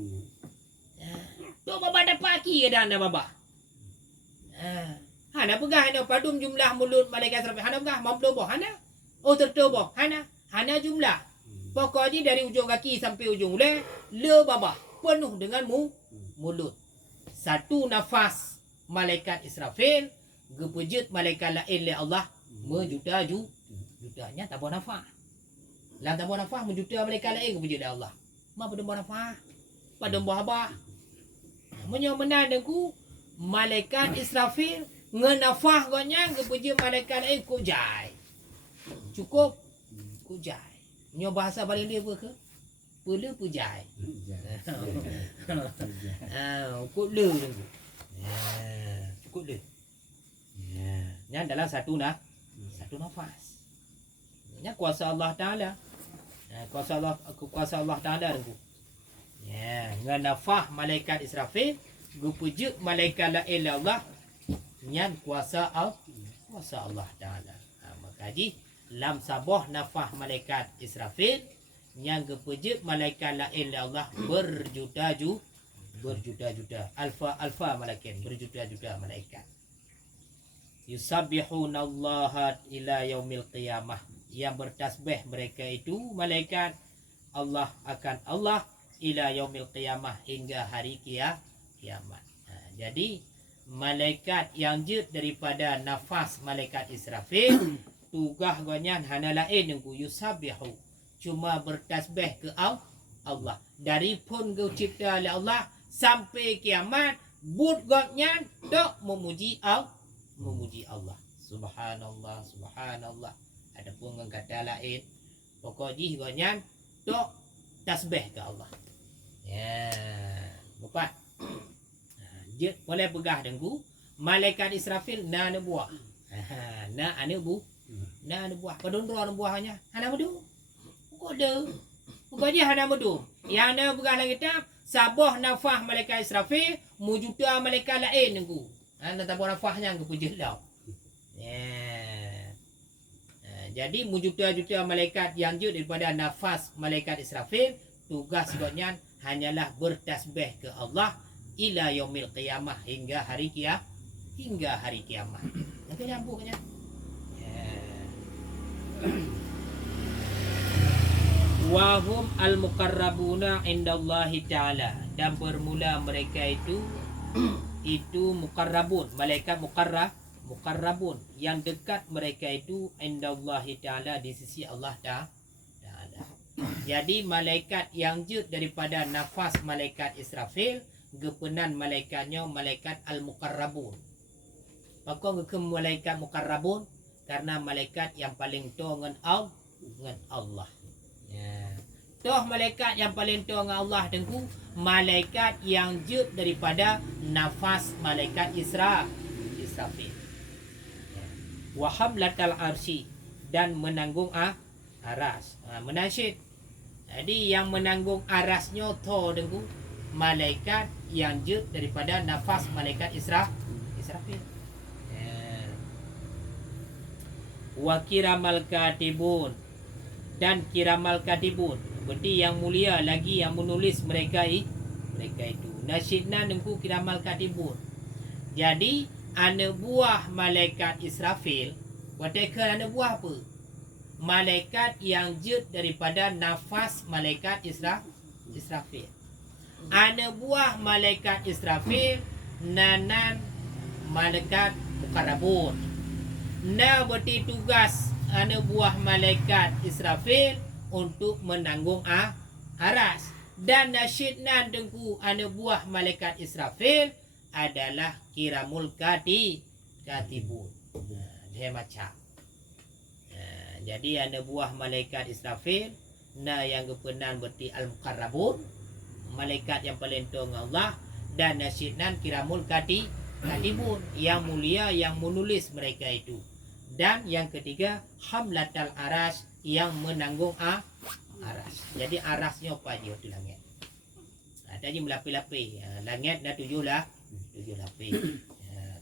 Tu baba dapat aki ke dah anda baba. Hanya pegah ini padum jumlah mulut malaikat Israfil. Hanya pegah mampu boh hanya. Oh tertubuh hanya jumlah. Pokoknya dari ujung kaki sampai ujung le baba penuh dengan mulut. Satu nafas malaikat Israfil gepejut malaikat lain oleh Allah berjuta-jutanya tak buat nafas. Lah tak buat nafas menjuta malaikat lain gepejut oleh Allah. Ma pada buat nafas. Pada buah habah. Menyomenan dengku malaikat Israfil ngenafah gonya gepejut malaikat lain kujai. Cukup kujai. Nyo bahasa paling dia apa ke? Pula pujai. Cukup le dengku. Cukup le. Yang dalam satu nafas. Ini kuasa Allah Ta'ala. Kuasa Allah Taala tu. Ya, dengan nafah malaikat Israfil, gupujuk malaikat la ilaha illallah nyan kuasa Allah Taala. Maka ji lam sabah nafah malaikat Israfil yang gupujuk malaikat la ilaha illallah berjuta-juta alfa malaikat, berjuta-juta malaikat. Yusabbihunallaha ila yaumil qiyamah, yang bertasbih mereka itu malaikat Allah ila yaumil qiyamah, hingga hari kiamat. Jadi malaikat yang jut daripada nafas malaikat Israfil tugas gonya hana lain nunggu yusabbihu, cuma bertasbih ke Allah dari pun go cipta oleh Allah sampai kiamat, but gonya tok memuji Allah. Subhanallah. Adapun dengan kata lain, pokoknya gonya tok tasbih ke Allah. Ya, bapak. Je boleh pegah dengku malaikat Israfil na ane buah. Na ane buah. Padondro ane buahnya. Hana bedu. Pokoknya hana bedu. Yang na pegah lagi tak sabah nafah malaikat Israfil mujuta malaikat lain dengku. Hana tabur nafahnya ke pujelau. Ya. Jadi mujuta-juta malaikat yang jut daripada nafas malaikat Israfil, tugas sebabnya hanyalah bertasbih ke Allah ila yaumil qiyamah, hingga hari kiamat. Nanti nyambungnya. Wa hum al-muqarrabuna indallahi ta'ala, dan bermula mereka itu muqarrabun, malaikat muqarrabun yang dekat mereka itu indallahi ta'ala, di sisi Allah Ta'ala. Jadi malaikat yang jut daripada nafas malaikat Israfil, gepenan malaikatnya malaikat al-muqarrabun. Maka ke malaikat muqarrabun karena malaikat yang paling tua dengan Allah. Ya. Toh malaikat yang paling tua dengan Allah tengku malaikat yang jut daripada nafas malaikat Israfil. Ya. Wa hamlatal arsy, dan menanggung aras. Menasyid. Jadi yang menanggung arasnya to tengku malaikat yang jut daripada nafas malaikat Israfil. Wa kiramal katibun, dan kiramal katibun, berarti yang mulia lagi yang menulis mereka itu. Nasyidna nengku kiramal katibun. Jadi anak buah malaikat Israfil, whatever anak buah apa? Malaikat yang jut daripada nafas malaikat Israfil. Anak buah malaikat Israfil nanan malaikat muqarrabun. Na berarti tugas anak buah malaikat Israfil untuk menanggung aras. Dan nasyidna dengku anak buah malaikat Israfil adalah kiramul katibun. Dia macam. Jadi anak buah malaikat Israfil na yang kepenan berarti al-muqarrabun, malaikat yang paling tua Allah, dan nasyidnan kiramul katibun, yang mulia yang menulis mereka itu. Dan yang ketiga hamlatal aras, yang menanggung aras. Jadi arasnya apa dia tu langit. Tadi melapis-lapis. Langit dah 7 lapis.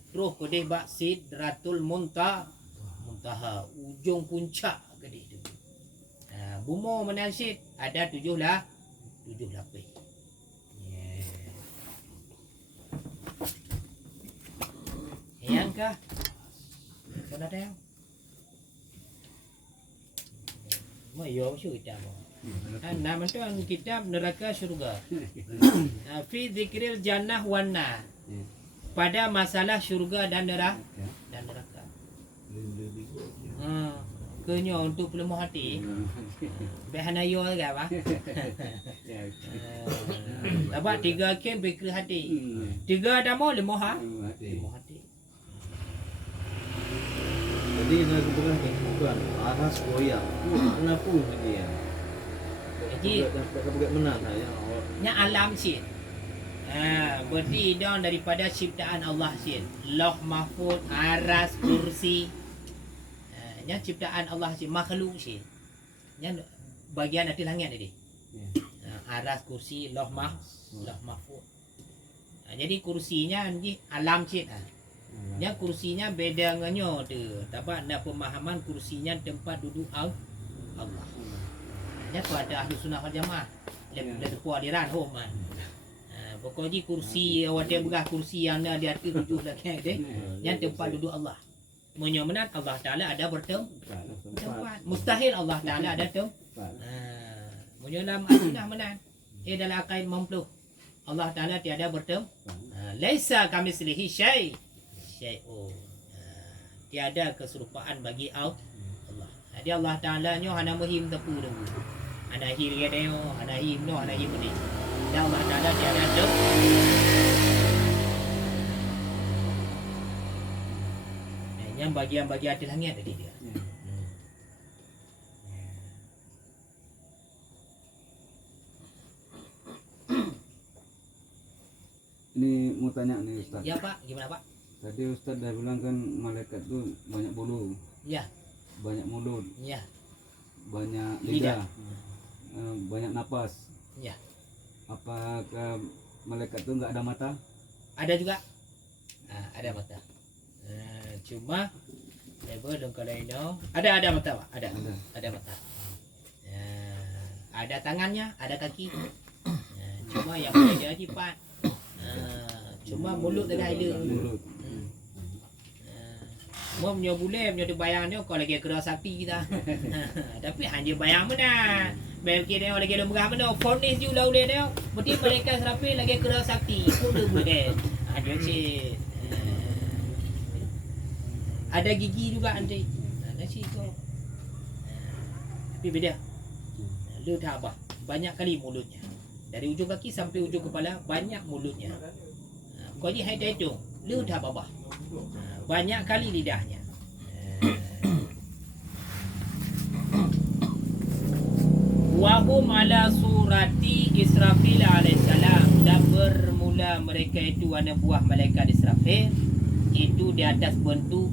Terus kodeh bak sidratul muntaha, ujung puncak kedih tu. Bumur menasyid ada 7 lapis. Yang kah? Kena tahu. Mau yo kita mau. Nama tu kitab neraka syurga. Fi zikril jannah wan nar. Pada masalah syurga dan neraka. Kenya untuk pelemah hati. Behana yo ke apa? Dapat 3 kem bekri hati. 3 dah mau lemah hati. Jadi nak bukan aras goyang. Mana pun dia. Jadi dapat menang ya. nya alam sin. Berarti dia daripada ciptaan Allah sin. Lauh mahfuz, aras, kursi. Nya ciptaan Allah sin, makhluk sin. Nya bagian atas langit tadi. Ya. Aras, kursi, loh mahfuz. Jadi kursinya ni alam cik. Yang kursinya beda dengannya tu. Dapat ada pemahaman kursinya tempat duduk Allah. Ya tu ada ahli sunnah wal jamaah. Lebih kuat di ran home kan. Pokoknya kursi awak dia berah kursi yang ada di atas tujuh lagi deh. Yang tempat duduk Allah. Menyomenat Allah Taala ada tempat. Mustahil Allah Taala ada tempat. Menyolam akidah menan. Dalam akaid mempluh. Allah Taala tiada bertempat. Laisa kamitslihi syai'un. Tiada keserupaan bagi Allah. Jadi Allah Taala nyo hana muhim tepu dulu. Ana hir ge deo, ana him no, ana him ni. Dan Allah Taala tiada ada. Yang bagian-bagian atas langit tadi dia. Ini mau tanya nih Ustaz. Ya Pak, gimana Pak? Tadi Ustaz dah bilang kan malaikat tuh banyak bulu, Ya, banyak mulut, ya, banyak lidah. lidah, banyak napas. Ya. Apakah malaikat tuh nggak ada mata? Ada juga. Ada mata. Cuma belum kalau ini ada mata Pak, ada mata. Ada tangannya, ada kaki. Cuma yang boleh dia Pak. Cuma mulut dengan ada. Mulut. Mau punya boleh punya bayangnya kau lagi kera sakti kita. Tapi hanya bayang mana. Baik kita lagi lemah mana. Fonis juga boleh dia. Berarti mereka serapi lagi kera sakti. Pun boleh. Ada cik. Ada gigi juga nanti. Ada sih kau. Tapi beda. Lu tak apa. Banyak kali mulutnya. Dari ujung kaki sampai ujung kepala banyak mulutnya. Kau ni hai hitung. Lu tak apa. Banyak kali lidahnya. Wahum ala surati Israfil alaihissalam. Dan bermula mereka itu anak buah malaikat Israfil. Itu di atas bentuk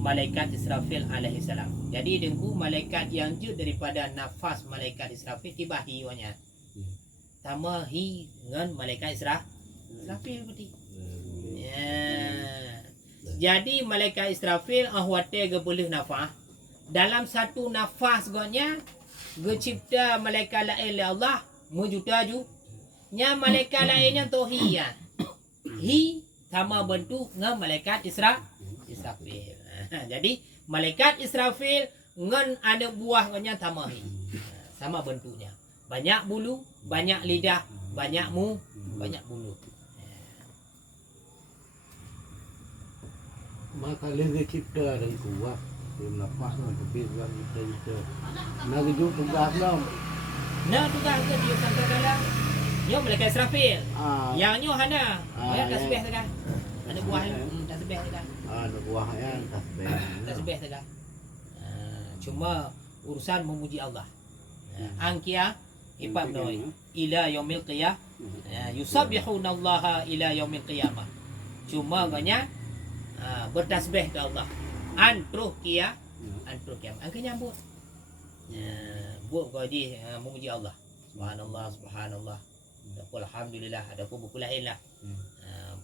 malaikat Israfil alaihissalam. Jadi dengku malaikat yang jauh daripada nafas malaikat Israfil tiba hiwanya. Sama hi dengan malaikat Israfil berarti. Jadi malaikat Israfil ahwate ge boleh nafas. Dalam satu nafas gonya ge cipta malaikat lain la Allah mujuta ju. Nya malaikat lainnya tohi ya. Hi sama bentuk dengan malaikat Israfil. Jadi malaikat Israfil dengan anak buah gonya sama hi. Sama bentuknya. Banyak bulu, banyak lidah, banyak banyak bulu. Maka dia cipta dan kuat dia nafas tapi bukan kita nak hidup tugas dong. Nah tugas ke dia sampai dalam nyo malaikat Israfil. Yang nyo hana. Ya tasbih saja. Ada buah tasbih saja. Ada buahnya Tasbih saja. Cuma urusan memuji Allah. Angkia ipat noi ila yaumil qiyamah. Yusabbihunallaha ila yaumil qiyamah. Cuma banyak bertasbih ke Allah. Antruh kia, angka nyambut. Buat kau di memuji Allah. Subhanallah, subhanallah. Alhamdulillah. Ada pun buku lain lah.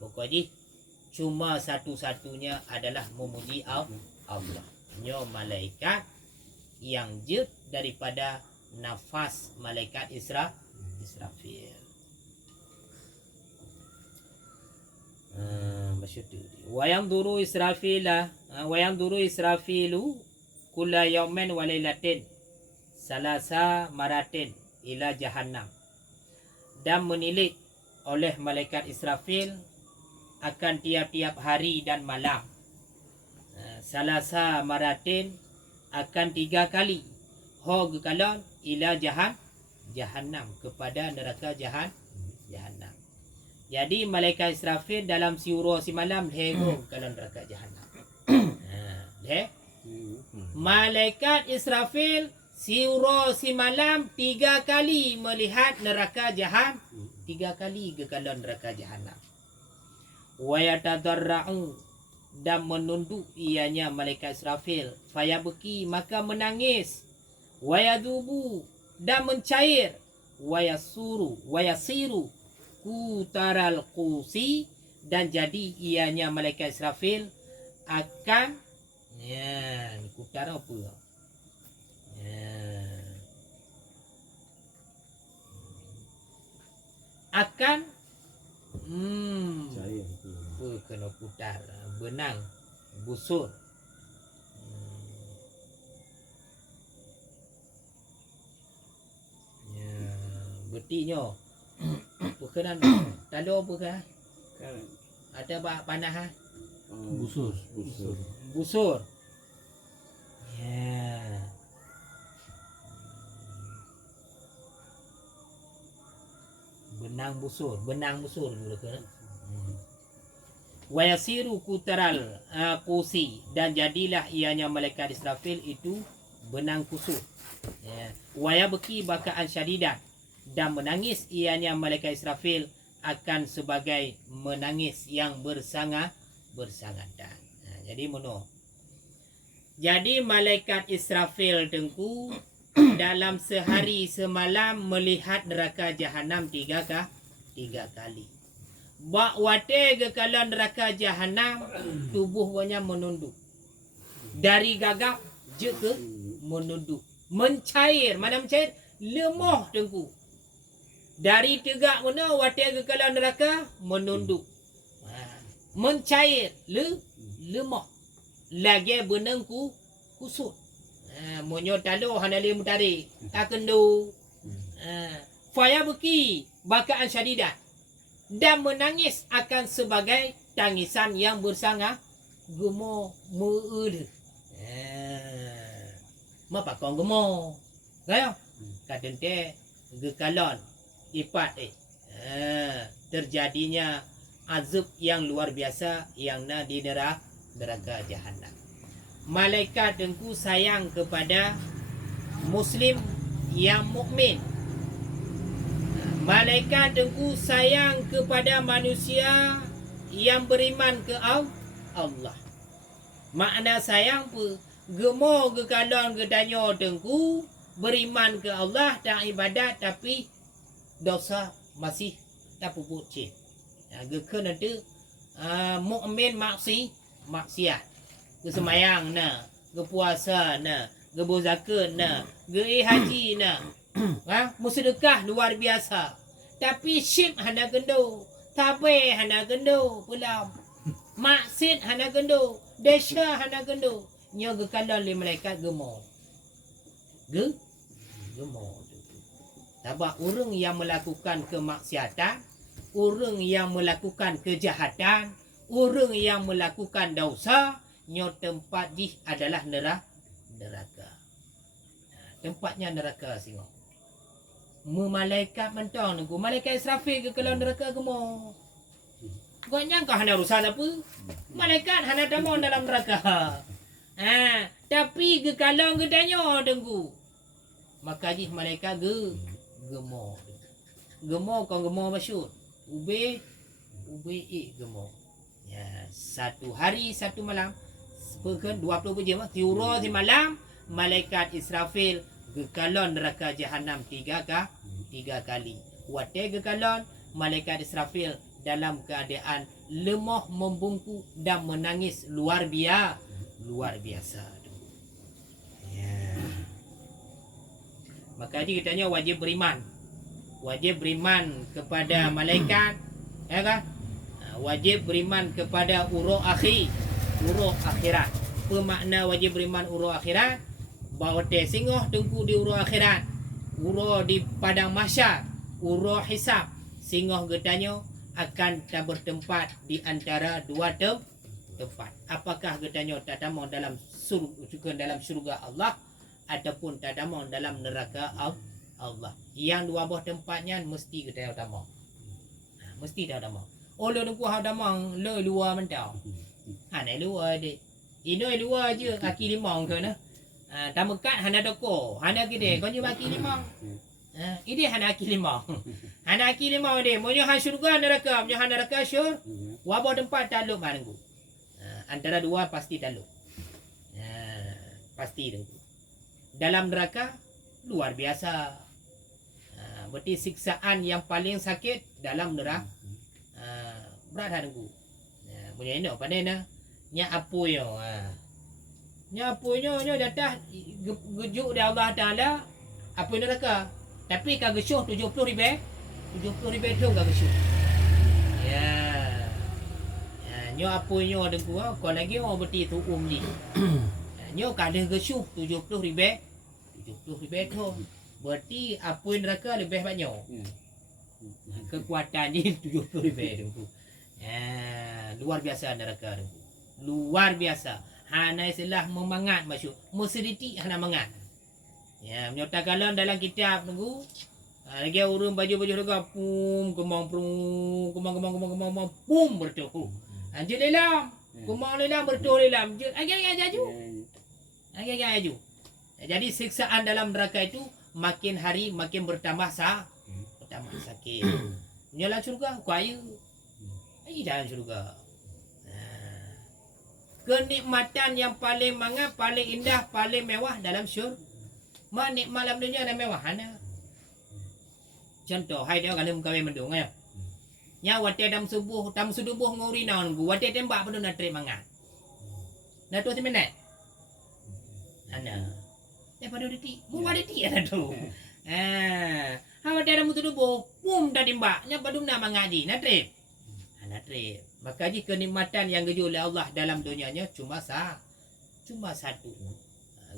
Pokoknya cuma satu-satunya adalah memuji Allah. Nyo malaikat yang jut daripada nafas malaikat Israfil. Wayang duru Israfilu kula yaumin wa lailatin salasa maratin ila jahannam. Dan menilik oleh malaikat Israfil akan tiap-tiap hari dan malam. Salasa maratin akan 3 kali. Hog kalon ila jahannam kepada neraka jahannam. Jadi malaikat Israfil dalam siuro si malam lego kalau neraka jahannam. Malaikat Israfil siuro si malam 3 kali melihat neraka jahannam. 3 kali ke kalau neraka jahannam. Wa yatadarra'u dan menunduk ianya malaikat Israfil. Fayabki maka menangis. Wa yadubu dan mencair, wayasiru kutaral qusi, dan jadi ianya malaikat Israfil akan kutar apa akan Cair tu. apa kena putar benang busur. Bertinya berkenan talur apa ke? Kan Ada panah ha? busur. Busur. Ya. Benang busur dulu ke. Wa yasiru kutaral qusi, dan jadilah ianya malaikat Israfil itu benang kusut. Ya. Wa yabki bakaan syadidan, dan menangis ianya malaikat Israfil akan sebagai menangis yang bersangatan. Jadi mono. Jadi malaikat Israfil tengku dalam sehari semalam melihat neraka jahanam 3 kali. Bak wate ke kalau neraka jahanam tubuhnya menunduk. Dari gagap je ke menunduk. Mencair, mana mencair? Lemah tengku. Dari tegak mana wate ke kalau neraka menunduk. Mencair, lemah. Lagi benang kusut. Monyo talo hanali mutari tak kendu. Faya beki bakaan syadidan, dan menangis akan sebagai tangisan yang bersangah gemo meul. Mapa kong gemo. Gayo. Kadente gekalon ipat terjadinya azab yang luar biasa yang di neraka jahanam. Malaikat dengku sayang kepada muslim yang mukmin. Malaikat dengku sayang kepada manusia yang beriman ke Allah. Makna sayang pun gemo ke kalon ke danyo dengku beriman ke Allah dan ibadat, tapi dosa masih tak pupuk cik. Geke nanti mukmin maksiat. Ke semayang na, ke puasa na, ke zakat na, ke haji na. Bersedekah luar biasa. Tapi syirk hana gendo, tabe hana gendo, pulam. Maksud hana gendo, desya hana gendo. Nya gekalon le malaikat gemo. Gemo. Tabak orang yang melakukan kemaksiatan, orang yang melakukan kejahatan, orang yang melakukan dosa, nyo tempat di adalah neraka. Tempatnya neraka singo. Malaikat mentang nunggu malaikat Israfil ke kalau neraka gemo. Kau nyangka hana urusan apa? Malaikat hana damon dalam neraka. Tapi ke kalau ke danyo tunggu. Maka jih malaikat gemo. Gemo kau gemo masyur. Ube gemo. Ya, 1 hari 1 malam. 20 jam tiura di malam malaikat Israfil gekalon neraka jahanam 3 kali. Wate gekalon malaikat Israfil dalam keadaan lemah, membungkuk dan menangis luar biasa. Ya. Maka dia katanya wajib beriman kepada malaikat, ya kan? Wajib beriman kepada uruk akhirat. Apa makna wajib beriman uruk akhirat? Bahawa singoh tengku di uruk akhirat, uruk di padang mahsyar, uruk hisab, singoh getanya akan tak bertempat di antara 2 tempat. Apakah getanya tak damang dalam syurga Allah ataupun tak damang dalam neraka Allah. Yang 2 buah tempatnya mesti getanya damang. Mesti tak damang. Olo nunggu hau damang le luar mentau. Hana luar dek. Ino luar je kaki 5 ke na. Tamekat hana doko. Hana gede kau nyu kaki 5. Ini hana kaki 5. Hana kaki 5 dek. Monyo han syurga neraka, monyo han neraka syur. Wabah tempat taluk marengku. Antara 2 pasti taluk. Pasti dengku. Dalam neraka luar biasa. berarti siksaan yang paling sakit dalam neraka. Berat dah tengku. Punya ini apa ni nah? Nya apa yo? Nya apa nya datang gejuk dari Allah Taala apa neraka. Tapi kau gesuh 70 ribu. 70 ribu tu kau gesuh. Ya. Nyo apa nyo tengku kau lagi orang berti tu ni. Nyo kada gesuh 70 ribu. 70 ribu tu. Berarti apa neraka lebih banyak. Kekuatan ni 70 ribu tengku. Luar biasa neraka tengku. Luar biasa. Hana istilah memangat masuk. Musiditi hana mangat. Ya, menyatakan dalam kitab tengku. Lagi urun baju-baju harga pum kemang pum bertuh. Anjir lelam. Kemang lelam bertuh lelam. Agak jaju. Agak jaju. Jadi siksaan dalam neraka itu makin hari makin bertambah sakit. Nyala surga kaya. Dalam surga. Kenikmatan yang paling mangap, paling indah, paling mewah dalam syurga. Manik malam dunia dan mewah hana. Contoh, hai dia kalau kawin mendung ya. Nya wate dam subuh nguri naon gu wate tembak penuh nak trip mangat. Nah tu seminat. Ana. Pada detik, mu ada detik ada tu. Ha wate dam subuh, pum dah tembak, nya badum nak mangaji, nak trip. Nak trip. Maka ji kenikmatan yang gejuk oleh Allah dalam dunianya cuma satu.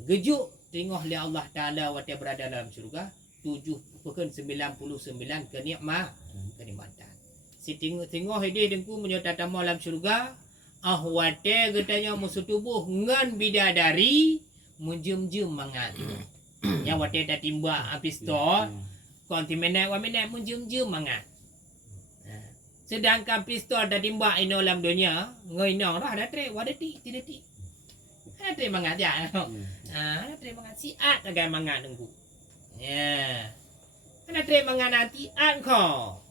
Gejuk tengok oleh Allah Taala wate berada dalam syurga 99 kenikmatan. Si tengok hede dengku menyatakan dalam syurga wate getanya musuh tubuh ngan bidadari menjem-jem mangat. Yang wate dah timbak pistol kontimenak wa menak menjem-jem mangat. Sedangkan pistol dah timbak ino dalam dunia, ngoinong dah ada trek, wadah tidak. Ada trek mangat ya. Ada trek mangat siat agak mangat nunggu. Ya. Ada trek mangat nanti kau.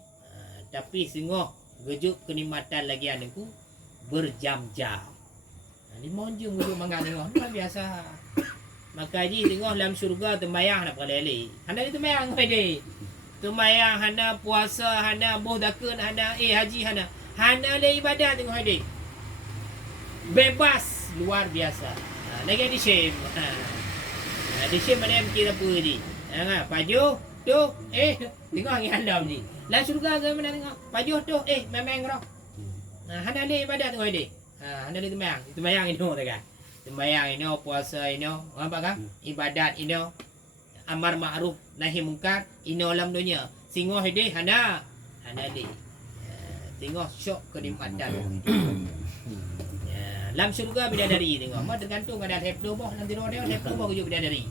Tapi sungguh gejuk kenikmatan lagi anakku berjam-jam. Ni monjung gejuk mangat tengok, luar biasa. Maka ji tengok dalam syurga tembayang nak perlele. Hana ni tembayang kau ni. Tumayang hana puasa hana boh dakun hana haji hana le ibadah tengok hadik bebas luar biasa. Lagi di shame di shame mana yang kira apa ni paju tu tengok yang alam ni lah surga ke mana tengok paju tu memang roh hana le ibadah tengok hadik hana le tumayang ini tak tumayang ini puasa ini apa kan ibadat ini amar ma'ruf nahi mungkar ino alam dunia singoh hede hana de tengok syok kenikmatan dalam syurga bidadari tengok mah tergantung ada heplo boh nanti roh dia heplo boh juga bidadari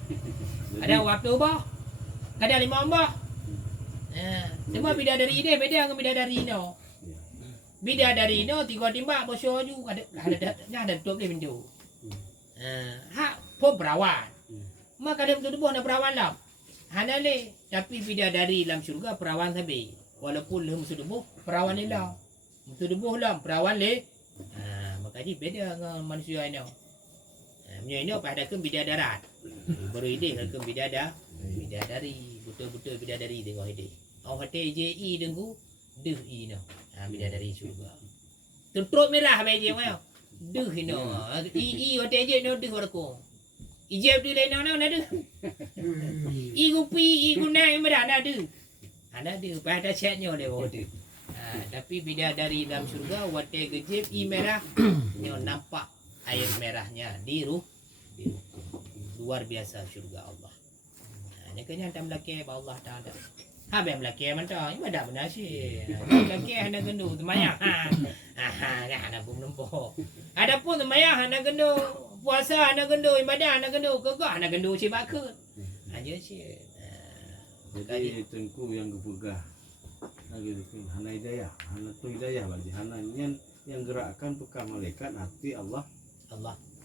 ada waktu boh ada 5 boh semua bidadari dia beda dengan bidadari no bidadari no tiga timbak bosyo ju ada tu boleh pintu pun perawan maka dia betul-betul nak perawan lah. Hana le. Tapi bidadari dalam syurga perawan sabi. Walaupun leh betul-betul perawan ni lah. Betul-betul lah perawan le. Maka dia beda dengan manusia ini. Punya ini apa ada ke bidadarat. Baru ide ke bidadari. Betul-betul bidadari tengok ide. Awak hati JI dengku. Deh ini. Bidadari syurga. Tutup merah baik je. Deh ini. I hati je ni deh warko. Ijab dia lain nak ada. Igupi igunai merah ada. Ada pada chatnya dia ada. Tapi bidadari dalam syurga wate gejib merah nyo nampak air merahnya di ruh. Luar biasa syurga Allah. Ni kena tam laki Allah Taala. Habis laki mantap. Ibadah benar sih. Laki hana gendu temayang. Hana pun nampak. Adapun temayang hana gendu puasa hana gendu ibadah hana gendu kegak hana gendu cibakut. Hanya sih. Jadi tengku yang gepegah lagi hana hidayah, hana tu hidayah bagi hana yang gerakkan bukan malaikat hati Allah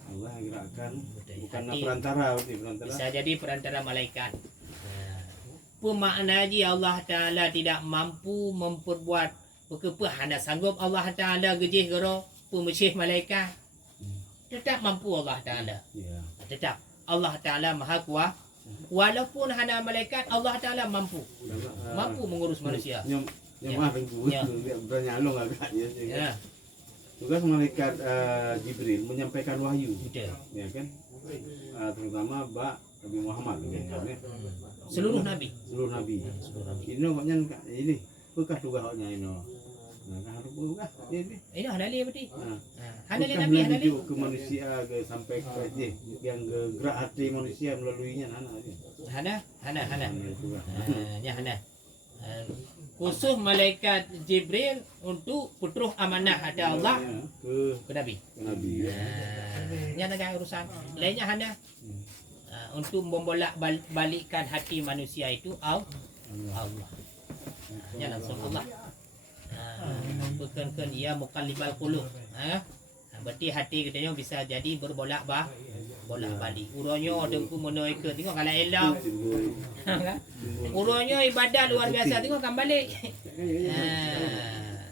yang gerakkan bukan perantara bisa jadi perantara malaikat. Pemakna haji Allah Ta'ala tidak mampu memperbuat berkepa hana sanggup Allah Ta'ala gejih gero pemecih malaikat tetap mampu Allah Ta'ala tetap Allah Ta'ala maha Walaupun hana malaikat, Allah Taala mampu mengurus manusia. Nyamah tengku Ya. bernyalung agaknya. Ya, Tugas malaikat Jibril menyampaikan wahyu, betul. ya kan? Terutama Nabi Muhammad kan, ya. Seluruh nabi. Seluruh nabi. Seluruh nabi. Ini maknya ini bekas tugas haknya ini. Nah, kan harus bekas ini. Ini hanali berarti. Nah, Hanali bekas nabi, hanali. menuju ke manusia ke sampai ke aja yang gerak hati manusia melaluinya anak aja. Hana. Nah, tugas. Ya hana. Khusus malaikat Jibril untuk putuh amanah ada Allah ke nabi. Ke nabi. Ya. Yang ada urusan lainnya hana. Untuk membolak balikkan hati manusia itu Allah. Ya langsung Allah. Bukan ia mukallibal qulub. Berarti hati katanya bisa jadi berbolak balik. Urangnya dengku menoi ke tengok kalau elok. Urangnya ibadah luar biasa tengok kan balik.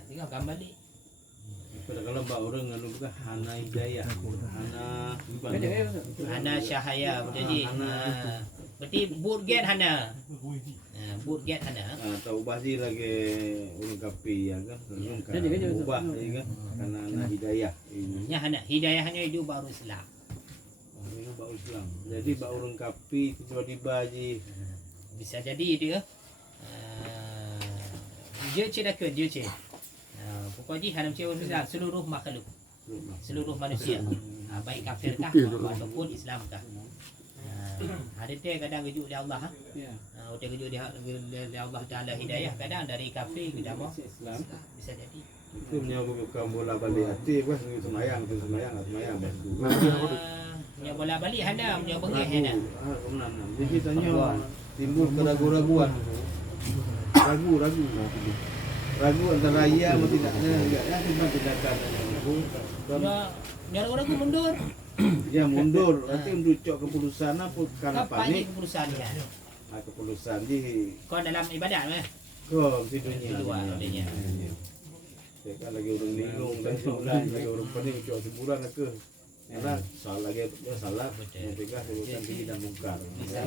Tengok kan balik. Kalau mbak orang nganu bukan hana hidayah, Hana syahaya jadi. Berarti burget hana. Burget hana. atau bahasi lagi orang kapi ya kan, orang ubah ya kan, karena hana hidayah ini. Ya hana hidayahnya itu baru Islam. Ini bau Islam. Jadi bau orang kapi tiba-tiba je. Bisa jadi dia. Dia ceritakan dia cerita. Pokoknya haram cewek Islam seluruh makhluk, seluruh manusia, baik kafirkah ataupun Islamkah. Ada dia kadang kejuk dia Allah, ada kejuk dia Allah Taala hidayah, kadang dari kafir ke dalam Islam bisa jadi. Itu menyebabkan bola balik hati kan, semayang Nya bola balik hana, nya bengih hana. Jadi tanya timbul keraguan-raguan, ragu antara iya atau tidaknya, enggaknya cuma tindakan Nya orang mundur. ya mundur, nanti menducuk keputusan apa karena Kapan panik. keputusannya? Keputusan di Kau dalam ibadah mah? di dunia. Di luar dunia. Ya kan lagi orang linglung dan sebulan lagi orang panik menducuk sebulan ke. Karena salah lagi ya salah, mereka sebutan tinggi dan mungkar. Bisa.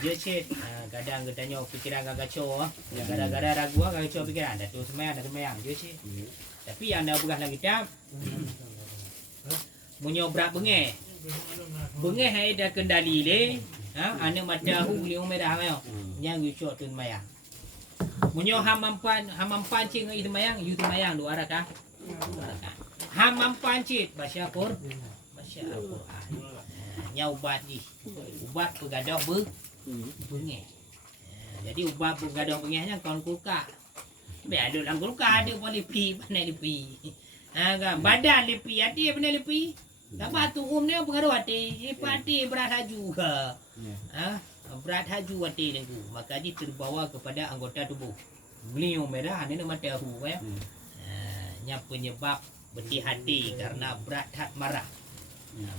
Dia cek kadang katanya pikiran agak kacau gara-gara ragu agak kacau pikiran dah tu semayang dia cek. Tapi yang dah belah lagi tak menyobrak bengeh hai dah kendali le anak mata hu liung merah mayo yang yucok tu semayang munyo hamampan cing itu semayang dua rakaat hamampan cik baca Al-Quran nya ubat pegadah bengeh. Jadi ubat pegadah bengehnya kawan kulka. Ada dalam kulka ada pun lipi, pandai lipi. Badan lipi, hati pandai lipi. Tapi tu umumnya pengaruh hati, hati berat haju ke. Berat haju hati itu. Maka dia terbawa kepada anggota tubuh. Beliau merah ini mata hu ya. Nya penyebab berhenti hati karena berat hat marah.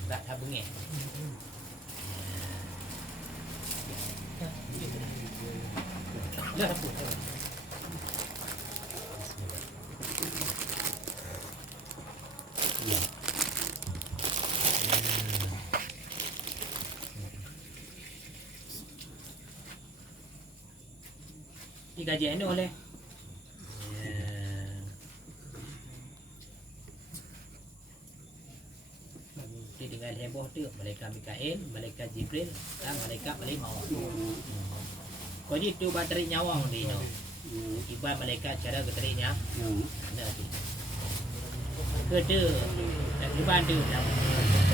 Berat hat bengeh. Dikajian oleh dengan heboh tu malaikat Mikail, malaikat Jibril dan malaikat Maut. Kau ni tu bateri nyawang di no. Ibarat malaikat cara keterinya. Ada tu. Kede dan dibantu dalam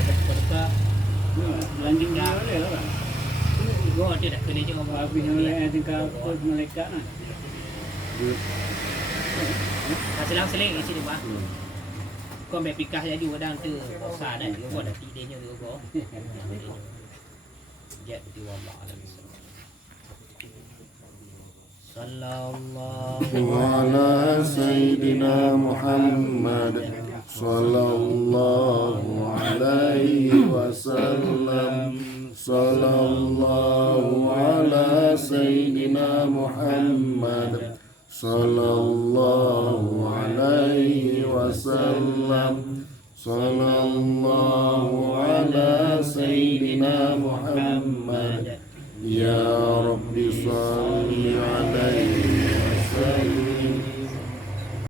berbuka lanjutnya. Gua ada nak kena juga Habis oleh tingkah malaikat nah. Selang seling isi ni bah. Kau ambil pikah jadi kadang tu bosan dah. Kau dah tidaknya tu kau. Jat di wallah alam. Sallallahu ala sayyidina Muhammad sallallahu alaihi wasallam. Sallallahu ala sayyidina Muhammad sallallahu alaihi wasallam. Sallallahu